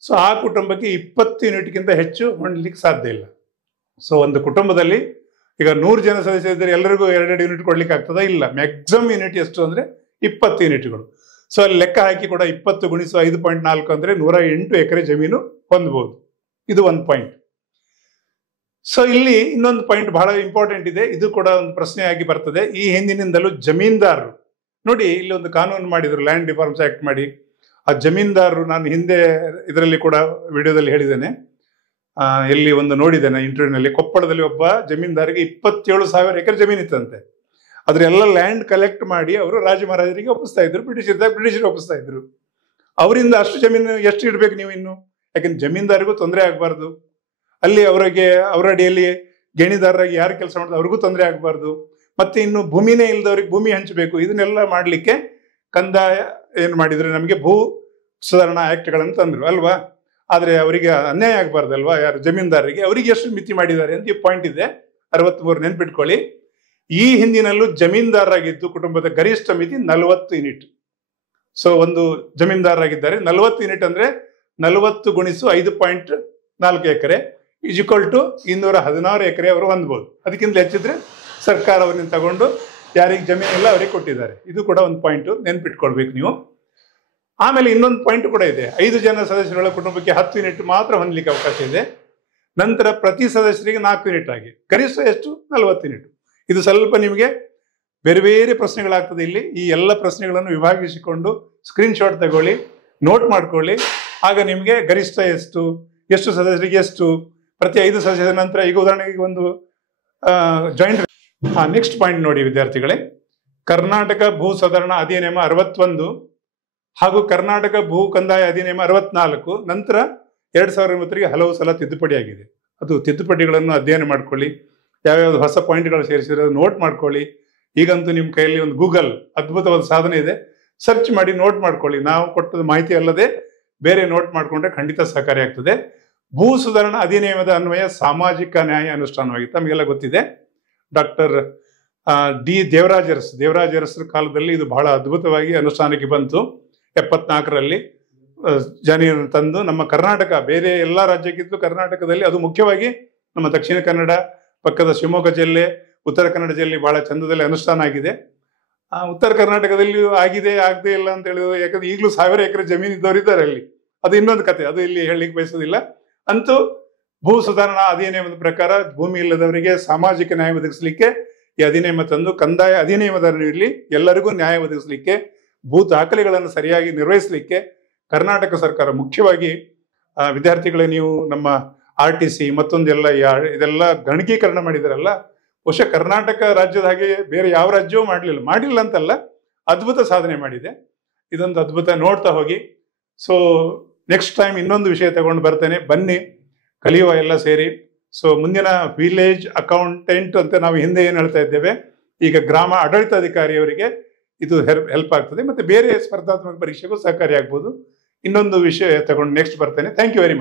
ಸೊ ಆ ಕುಟುಂಬಕ್ಕೆ 20 ಯೂನಿಟ್ಗಿಂತ ಹೆಚ್ಚು ಹೊಂದಲಿಕ್ಕೆ ಸಾಧ್ಯ ಇಲ್ಲ. ಸೊ ಒಂದು ಕುಟುಂಬದಲ್ಲಿ ಈಗ 100 ಜನ ಸದಸ್ಯರಿದ್ದರೆ ಎಲ್ಲರಿಗೂ 2 ಯೂನಿಟ್ ಕೊಡ್ಲಿಕ್ಕೆ ಆಗ್ತದಾ? ಇಲ್ಲ. ಮ್ಯಾಕ್ಸಿಮಮ್ ಯೂನಿಟ್ ಎಷ್ಟು ಅಂದ್ರೆ 20 ಯೂನಿಟ್ಗಳು. ಸೊ ಅಲ್ಲಿ ಲೆಕ್ಕ ಹಾಕಿ ಕೂಡ 20 ಗುಣಿಸು 5.4 ಅಂದ್ರೆ 108 ಎಕರೆ ಜಮೀನು ಹೊಂದಬಹುದು. ಇದು ಒಂದು ಪಾಯಿಂಟ್. ಸೊ ಇಲ್ಲಿ ಇನ್ನೊಂದು ಪಾಯಿಂಟ್ ಬಹಳ ಇಂಪಾರ್ಟೆಂಟ್ ಇದೆ, ಇದು ಕೂಡ ಒಂದು ಪ್ರಶ್ನೆಯಾಗಿ ಬರ್ತದೆ. ಈ ಹಿಂದಿನಿಂದಲೂ ಜಮೀನ್ದಾರರು, ನೋಡಿ ಇಲ್ಲಿ ಒಂದು ಕಾನೂನು ಮಾಡಿದ್ರು, ಲ್ಯಾಂಡ್ ರಿಫಾರ್ಮ್ಸ್ ಆಕ್ಟ್ ಮಾಡಿ. ಆ ಜಮೀನ್ದಾರರು, ನಾನು ಹಿಂದೆ ಇದರಲ್ಲಿ ಕೂಡ ವಿಡಿಯೋದಲ್ಲಿ ಹೇಳಿದ್ದೇನೆ, ಎಲ್ಲಿ ಒಂದು ನೋಡಿದ್ದೇನೆ ಇಂಟರ್ವ್ಯೂನಲ್ಲಿ, ಕೊಪ್ಪಳದಲ್ಲಿ ಒಬ್ಬ ಜಮೀನ್ದಾರಿಗೆ 27,000 ಎಕರೆ ಜಮೀನಿತ್ತಂತೆ. ಅದ್ರ ಎಲ್ಲ ಲ್ಯಾಂಡ್ ಕಲೆಕ್ಟ್ ಮಾಡಿ ಅವರು ರಾಜ ಮಹಾರಾಜರಿಗೆ ಒಪ್ಪಿಸ್ತಾ ಇದ್ರು, ಬ್ರಿಟಿಷರಿಗೆ ಒಪ್ಪಿಸ್ತಾ ಇದ್ರು. ಅವರಿಂದ ಅಷ್ಟು ಜಮೀನು ಎಷ್ಟು ಇಡ್ಬೇಕು ನೀವು ಇನ್ನು, ಯಾಕಂದ್ರೆ ಜಮೀನ್ದಾರಿಗೂ ತೊಂದರೆ ಆಗಬಾರ್ದು, ಅಲ್ಲಿ ಅವರ ಅಡಿಯಲ್ಲಿ ಗಣಿದಾರರಾಗಿ ಯಾರು ಕೆಲಸ ಮಾಡಿದ್ರು ಅವ್ರಿಗೂ ತೊಂದರೆ ಆಗಬಾರ್ದು, ಮತ್ತೆ ಇನ್ನು ಭೂಮಿನೇ ಇಲ್ದವ್ರಿಗೆ ಭೂಮಿ ಹಂಚಬೇಕು. ಇದನ್ನೆಲ್ಲ ಮಾಡ್ಲಿಕ್ಕೆ ಕಂದಾಯ ಏನು ಮಾಡಿದ್ರು, ನಮಗೆ ಭೂ ಸುಧಾರಣಾ ಆಕ್ಟ್ಗಳನ್ನು ತಂದ್ರು ಅಲ್ವಾ. ಆದ್ರೆ ಅವರಿಗೆ ಅನ್ಯಾಯ ಆಗಬಾರ್ದಲ್ವಾ, ಯಾರು ಜಮೀನ್ದಾರರಿಗೆ, ಅವರಿಗೆ ಎಷ್ಟು ಮಿತಿ ಮಾಡಿದ್ದಾರೆ ಅಂತ ಈ ಪಾಯಿಂಟ್ ಇದೆ. 63 ನೆನ್ಪಿಟ್ಕೊಳ್ಳಿ. ಈ ಹಿಂದಿನಲ್ಲೂ ಜಮೀನ್ದಾರರಾಗಿದ್ದು ಕುಟುಂಬದ ಗರಿಷ್ಠ ಮಿತಿ 40 ಯೂನಿಟ್. ಸೊ ಒಂದು ಜಮೀನ್ದಾರರಾಗಿದ್ದಾರೆ, 40 ಯೂನಿಟ್ ಅಂದ್ರೆ 40 ಗುಣಿಸು 5.4 ಎಕರೆ ಈಕ್ವಲ್ ಟು 216 ಎಕರೆ ಅವರು ಹೊಂದಬಹುದು. ಅದಕ್ಕಿಂತ ಹೆಚ್ಚಿದ್ರೆ ಸರ್ಕಾರ ಅವರನ್ನು ತಗೊಂಡು ಯಾರಿಗೆ ಜಮೀನಿಲ್ಲ ಅವರಿಗೆ ಕೊಟ್ಟಿದ್ದಾರೆ. ಇದು ಕೂಡ ಒಂದು ಪಾಯಿಂಟ್ ನೆನ್ಪಿಟ್ಕೊಳ್ಬೇಕು ನೀವು. ಆಮೇಲೆ ಇನ್ನೊಂದು ಪಾಯಿಂಟ್ ಕೂಡ ಇದೆ, 5 ಜನ ಸದಸ್ಯರುಗಳ ಕುಟುಂಬಕ್ಕೆ 10 ಯೂನಿಟ್ ಮಾತ್ರ ಹೊಂದಲಿಕ್ಕೆ ಅವಕಾಶ ಇದೆ. ನಂತರ ಪ್ರತಿ ಸದಸ್ಯರಿಗೆ 4 ಯೂನಿಟ್ ಆಗಿ ಗರಿಷ್ಠ ಎಷ್ಟು 40 ಯೂನಿಟ್. ಇದು ಸ್ವಲ್ಪ ನಿಮಗೆ ಬೇರೆ ಬೇರೆ ಪ್ರಶ್ನೆಗಳಾಗ್ತದೆ. ಇಲ್ಲಿ ಈ ಎಲ್ಲ ಪ್ರಶ್ನೆಗಳನ್ನು ವಿಭಾಗಿಸಿಕೊಂಡು ಸ್ಕ್ರೀನ್ ಶಾಟ್ ತಗೊಳ್ಳಿ, ನೋಟ್ ಮಾಡ್ಕೊಳ್ಳಿ. ಆಗ ನಿಮಗೆ ಗರಿಷ್ಠ ಎಷ್ಟು, ಎಷ್ಟು ಸದಸ್ಯರಿಗೆ ಎಷ್ಟು, ಪ್ರತಿ 5 ಸದಸ್ಯರ ನಂತರ, ಈಗ ಉದಾಹರಣೆಗೆ ಒಂದು ಜಾಯಿಂಟ್. ನೆಕ್ಸ್ಟ್ ಪಾಯಿಂಟ್ ನೋಡಿ ವಿದ್ಯಾರ್ಥಿಗಳೇ, ಕರ್ನಾಟಕ ಭೂ ಸುಧಾರಣಾ ಅಧಿನಿಯಮ 61 ಹಾಗೂ ಕರ್ನಾಟಕ ಭೂ ಕಂದಾಯ ಅಧಿನಿಯಮ 64 ನಂತರ 2009ರಿಗೆ ಹಲವು ಸಲ ತಿದ್ದುಪಡಿಯಾಗಿದೆ. ಅದು ತಿದ್ದುಪಡಿಗಳನ್ನು ಅಧ್ಯಯನ ಮಾಡ್ಕೊಳ್ಳಿ, ಯಾವ್ಯಾವ್ದು ಹೊಸ ಪಾಯಿಂಟ್ಗಳು ಸೇರಿಸಿದ್ರೆ ಅದು ನೋಟ್ ಮಾಡ್ಕೊಳ್ಳಿ. ಈಗಂತೂ ನಿಮ್ಮ ಕೈಯಲ್ಲಿ ಒಂದು ಗೂಗಲ್ ಅದ್ಭುತವಾದ ಸಾಧನೆ ಇದೆ, ಸರ್ಚ್ ಮಾಡಿ ನೋಟ್ ಮಾಡ್ಕೊಳ್ಳಿ. ನಾವು ಕೊಟ್ಟದ ಮಾಹಿತಿ ಅಲ್ಲದೆ ಬೇರೆ ನೋಟ್ ಮಾಡ್ಕೊಂಡ್ರೆ ಖಂಡಿತ ಸಹಕಾರಿ ಆಗ್ತದೆ. ಭೂ ಸುಧಾರಣಾ ಅಧಿನಿಯಮದ ಅನ್ವಯ ಸಾಮಾಜಿಕ ನ್ಯಾಯ ಅನುಷ್ಠಾನವಾಗಿತ್ತು. ತಮಗೆಲ್ಲ ಗೊತ್ತಿದೆ. ಡಾಕ್ಟರ್ ದೇವರಾಜ ಅರಸರ ಕಾಲದಲ್ಲಿ ಇದು ಬಹಳ ಅದ್ಭುತವಾಗಿ ಅನುಷ್ಠಾನಕ್ಕೆ ಬಂತು. 74ರಲ್ಲಿ ಜಾರಿಯನ್ನು ತಂದು ನಮ್ಮ ಕರ್ನಾಟಕ ಬೇರೆ ಎಲ್ಲ ರಾಜ್ಯಕ್ಕಿಂತಲೂ ಕರ್ನಾಟಕದಲ್ಲಿ, ಅದು ಮುಖ್ಯವಾಗಿ ನಮ್ಮ ದಕ್ಷಿಣ ಕನ್ನಡ ಪಕ್ಕದ ಶಿವಮೊಗ್ಗ ಜಿಲ್ಲೆ, ಉತ್ತರ ಕನ್ನಡ ಜಿಲ್ಲೆ ಬಹಳ ಚಂದದಲ್ಲಿ ಅನುಷ್ಠಾನ ಆಗಿದೆ. ಉತ್ತರ ಕರ್ನಾಟಕದಲ್ಲಿಯೂ ಆಗಿದೆ, ಆಗದೆ ಇಲ್ಲ ಅಂತ ಹೇಳಿದ್ರು. ಯಾಕಂದ್ರೆ ಈಗಲೂ 1000 ಎಕರೆ ಜಮೀನು ಇದ್ದವರು ಇದ್ದಾರೆ ಅಲ್ಲಿ. ಅದು ಇನ್ನೊಂದು ಕತೆ, ಅದು ಇಲ್ಲಿ ಹೇಳಲಿಕ್ಕೆ ಬಯಸೋದಿಲ್ಲ. ಅಂತೂ ಭೂ ಸುಧಾರಣಾ ಅಧಿನಿಯಮದ ಪ್ರಕಾರ ಭೂಮಿ ಇಲ್ಲದವರಿಗೆ ಸಾಮಾಜಿಕ ನ್ಯಾಯ ಒದಗಿಸಲಿಕ್ಕೆ ಈ ಅಧಿನಿಯಮ ತಂದು, ಕಂದಾಯ ಅಧಿನಿಯಮದ ಇರಲಿ ಎಲ್ಲರಿಗೂ ನ್ಯಾಯ ಒದಗಿಸಲಿಕ್ಕೆ, ಭೂ ದಾಖಲೆಗಳನ್ನು ಸರಿಯಾಗಿ ನಿರ್ವಹಿಸಲಿಕ್ಕೆ ಕರ್ನಾಟಕ ಸರ್ಕಾರ ಮುಖ್ಯವಾಗಿ ವಿದ್ಯಾರ್ಥಿಗಳೇ, ನೀವು ನಮ್ಮ RTC ಮತ್ತೊಂದೆಲ್ಲ ಇದೆಲ್ಲ ಗಣಕೀಕರಣ ಮಾಡಿದಾರಲ್ಲ, ಬಹುಶಃ ಕರ್ನಾಟಕ ರಾಜ್ಯದ ಹಾಗೆ ಬೇರೆ ಯಾವ ರಾಜ್ಯವೂ ಮಾಡಿಲ್ಲ ಅಂತಲ್ಲ, ಅದ್ಭುತ ಸಾಧನೆ ಮಾಡಿದೆ. ಇದೊಂದು ಅದ್ಭುತ, ನೋಡ್ತಾ ಹೋಗಿ. ಸೊ ನೆಕ್ಸ್ಟ್ ಟೈಮ್ ಇನ್ನೊಂದು ವಿಷಯ ತಗೊಂಡು ಬರ್ತೇನೆ, ಬನ್ನಿ ಕಲಿಯುವ ಎಲ್ಲ ಸೇರಿ. ಸೊ ಮುಂದಿನ ವಿಲೇಜ್ ಅಕೌಂಟೆಂಟ್ ಅಂತ ನಾವು ಹಿಂದೆ ಏನು ಹೇಳ್ತಾ ಇದ್ದೇವೆ, ಈಗ ಗ್ರಾಮ ಆಡಳಿತಾಧಿಕಾರಿಯವರಿಗೆ ಇದು ಹೆಲ್ಪ್ ಆಗ್ತದೆ. ಮತ್ತೆ ಬೇರೆ ಸ್ಪರ್ಧಾತ್ಮಕ ಪರೀಕ್ಷೆಗೂ ಸಹಕಾರಿ ಆಗ್ಬೋದು. ಇನ್ನೊಂದು ವಿಷಯ ತಗೊಂಡು ನೆಕ್ಸ್ಟ್ ಬರ್ತೇನೆ. Thank you very much.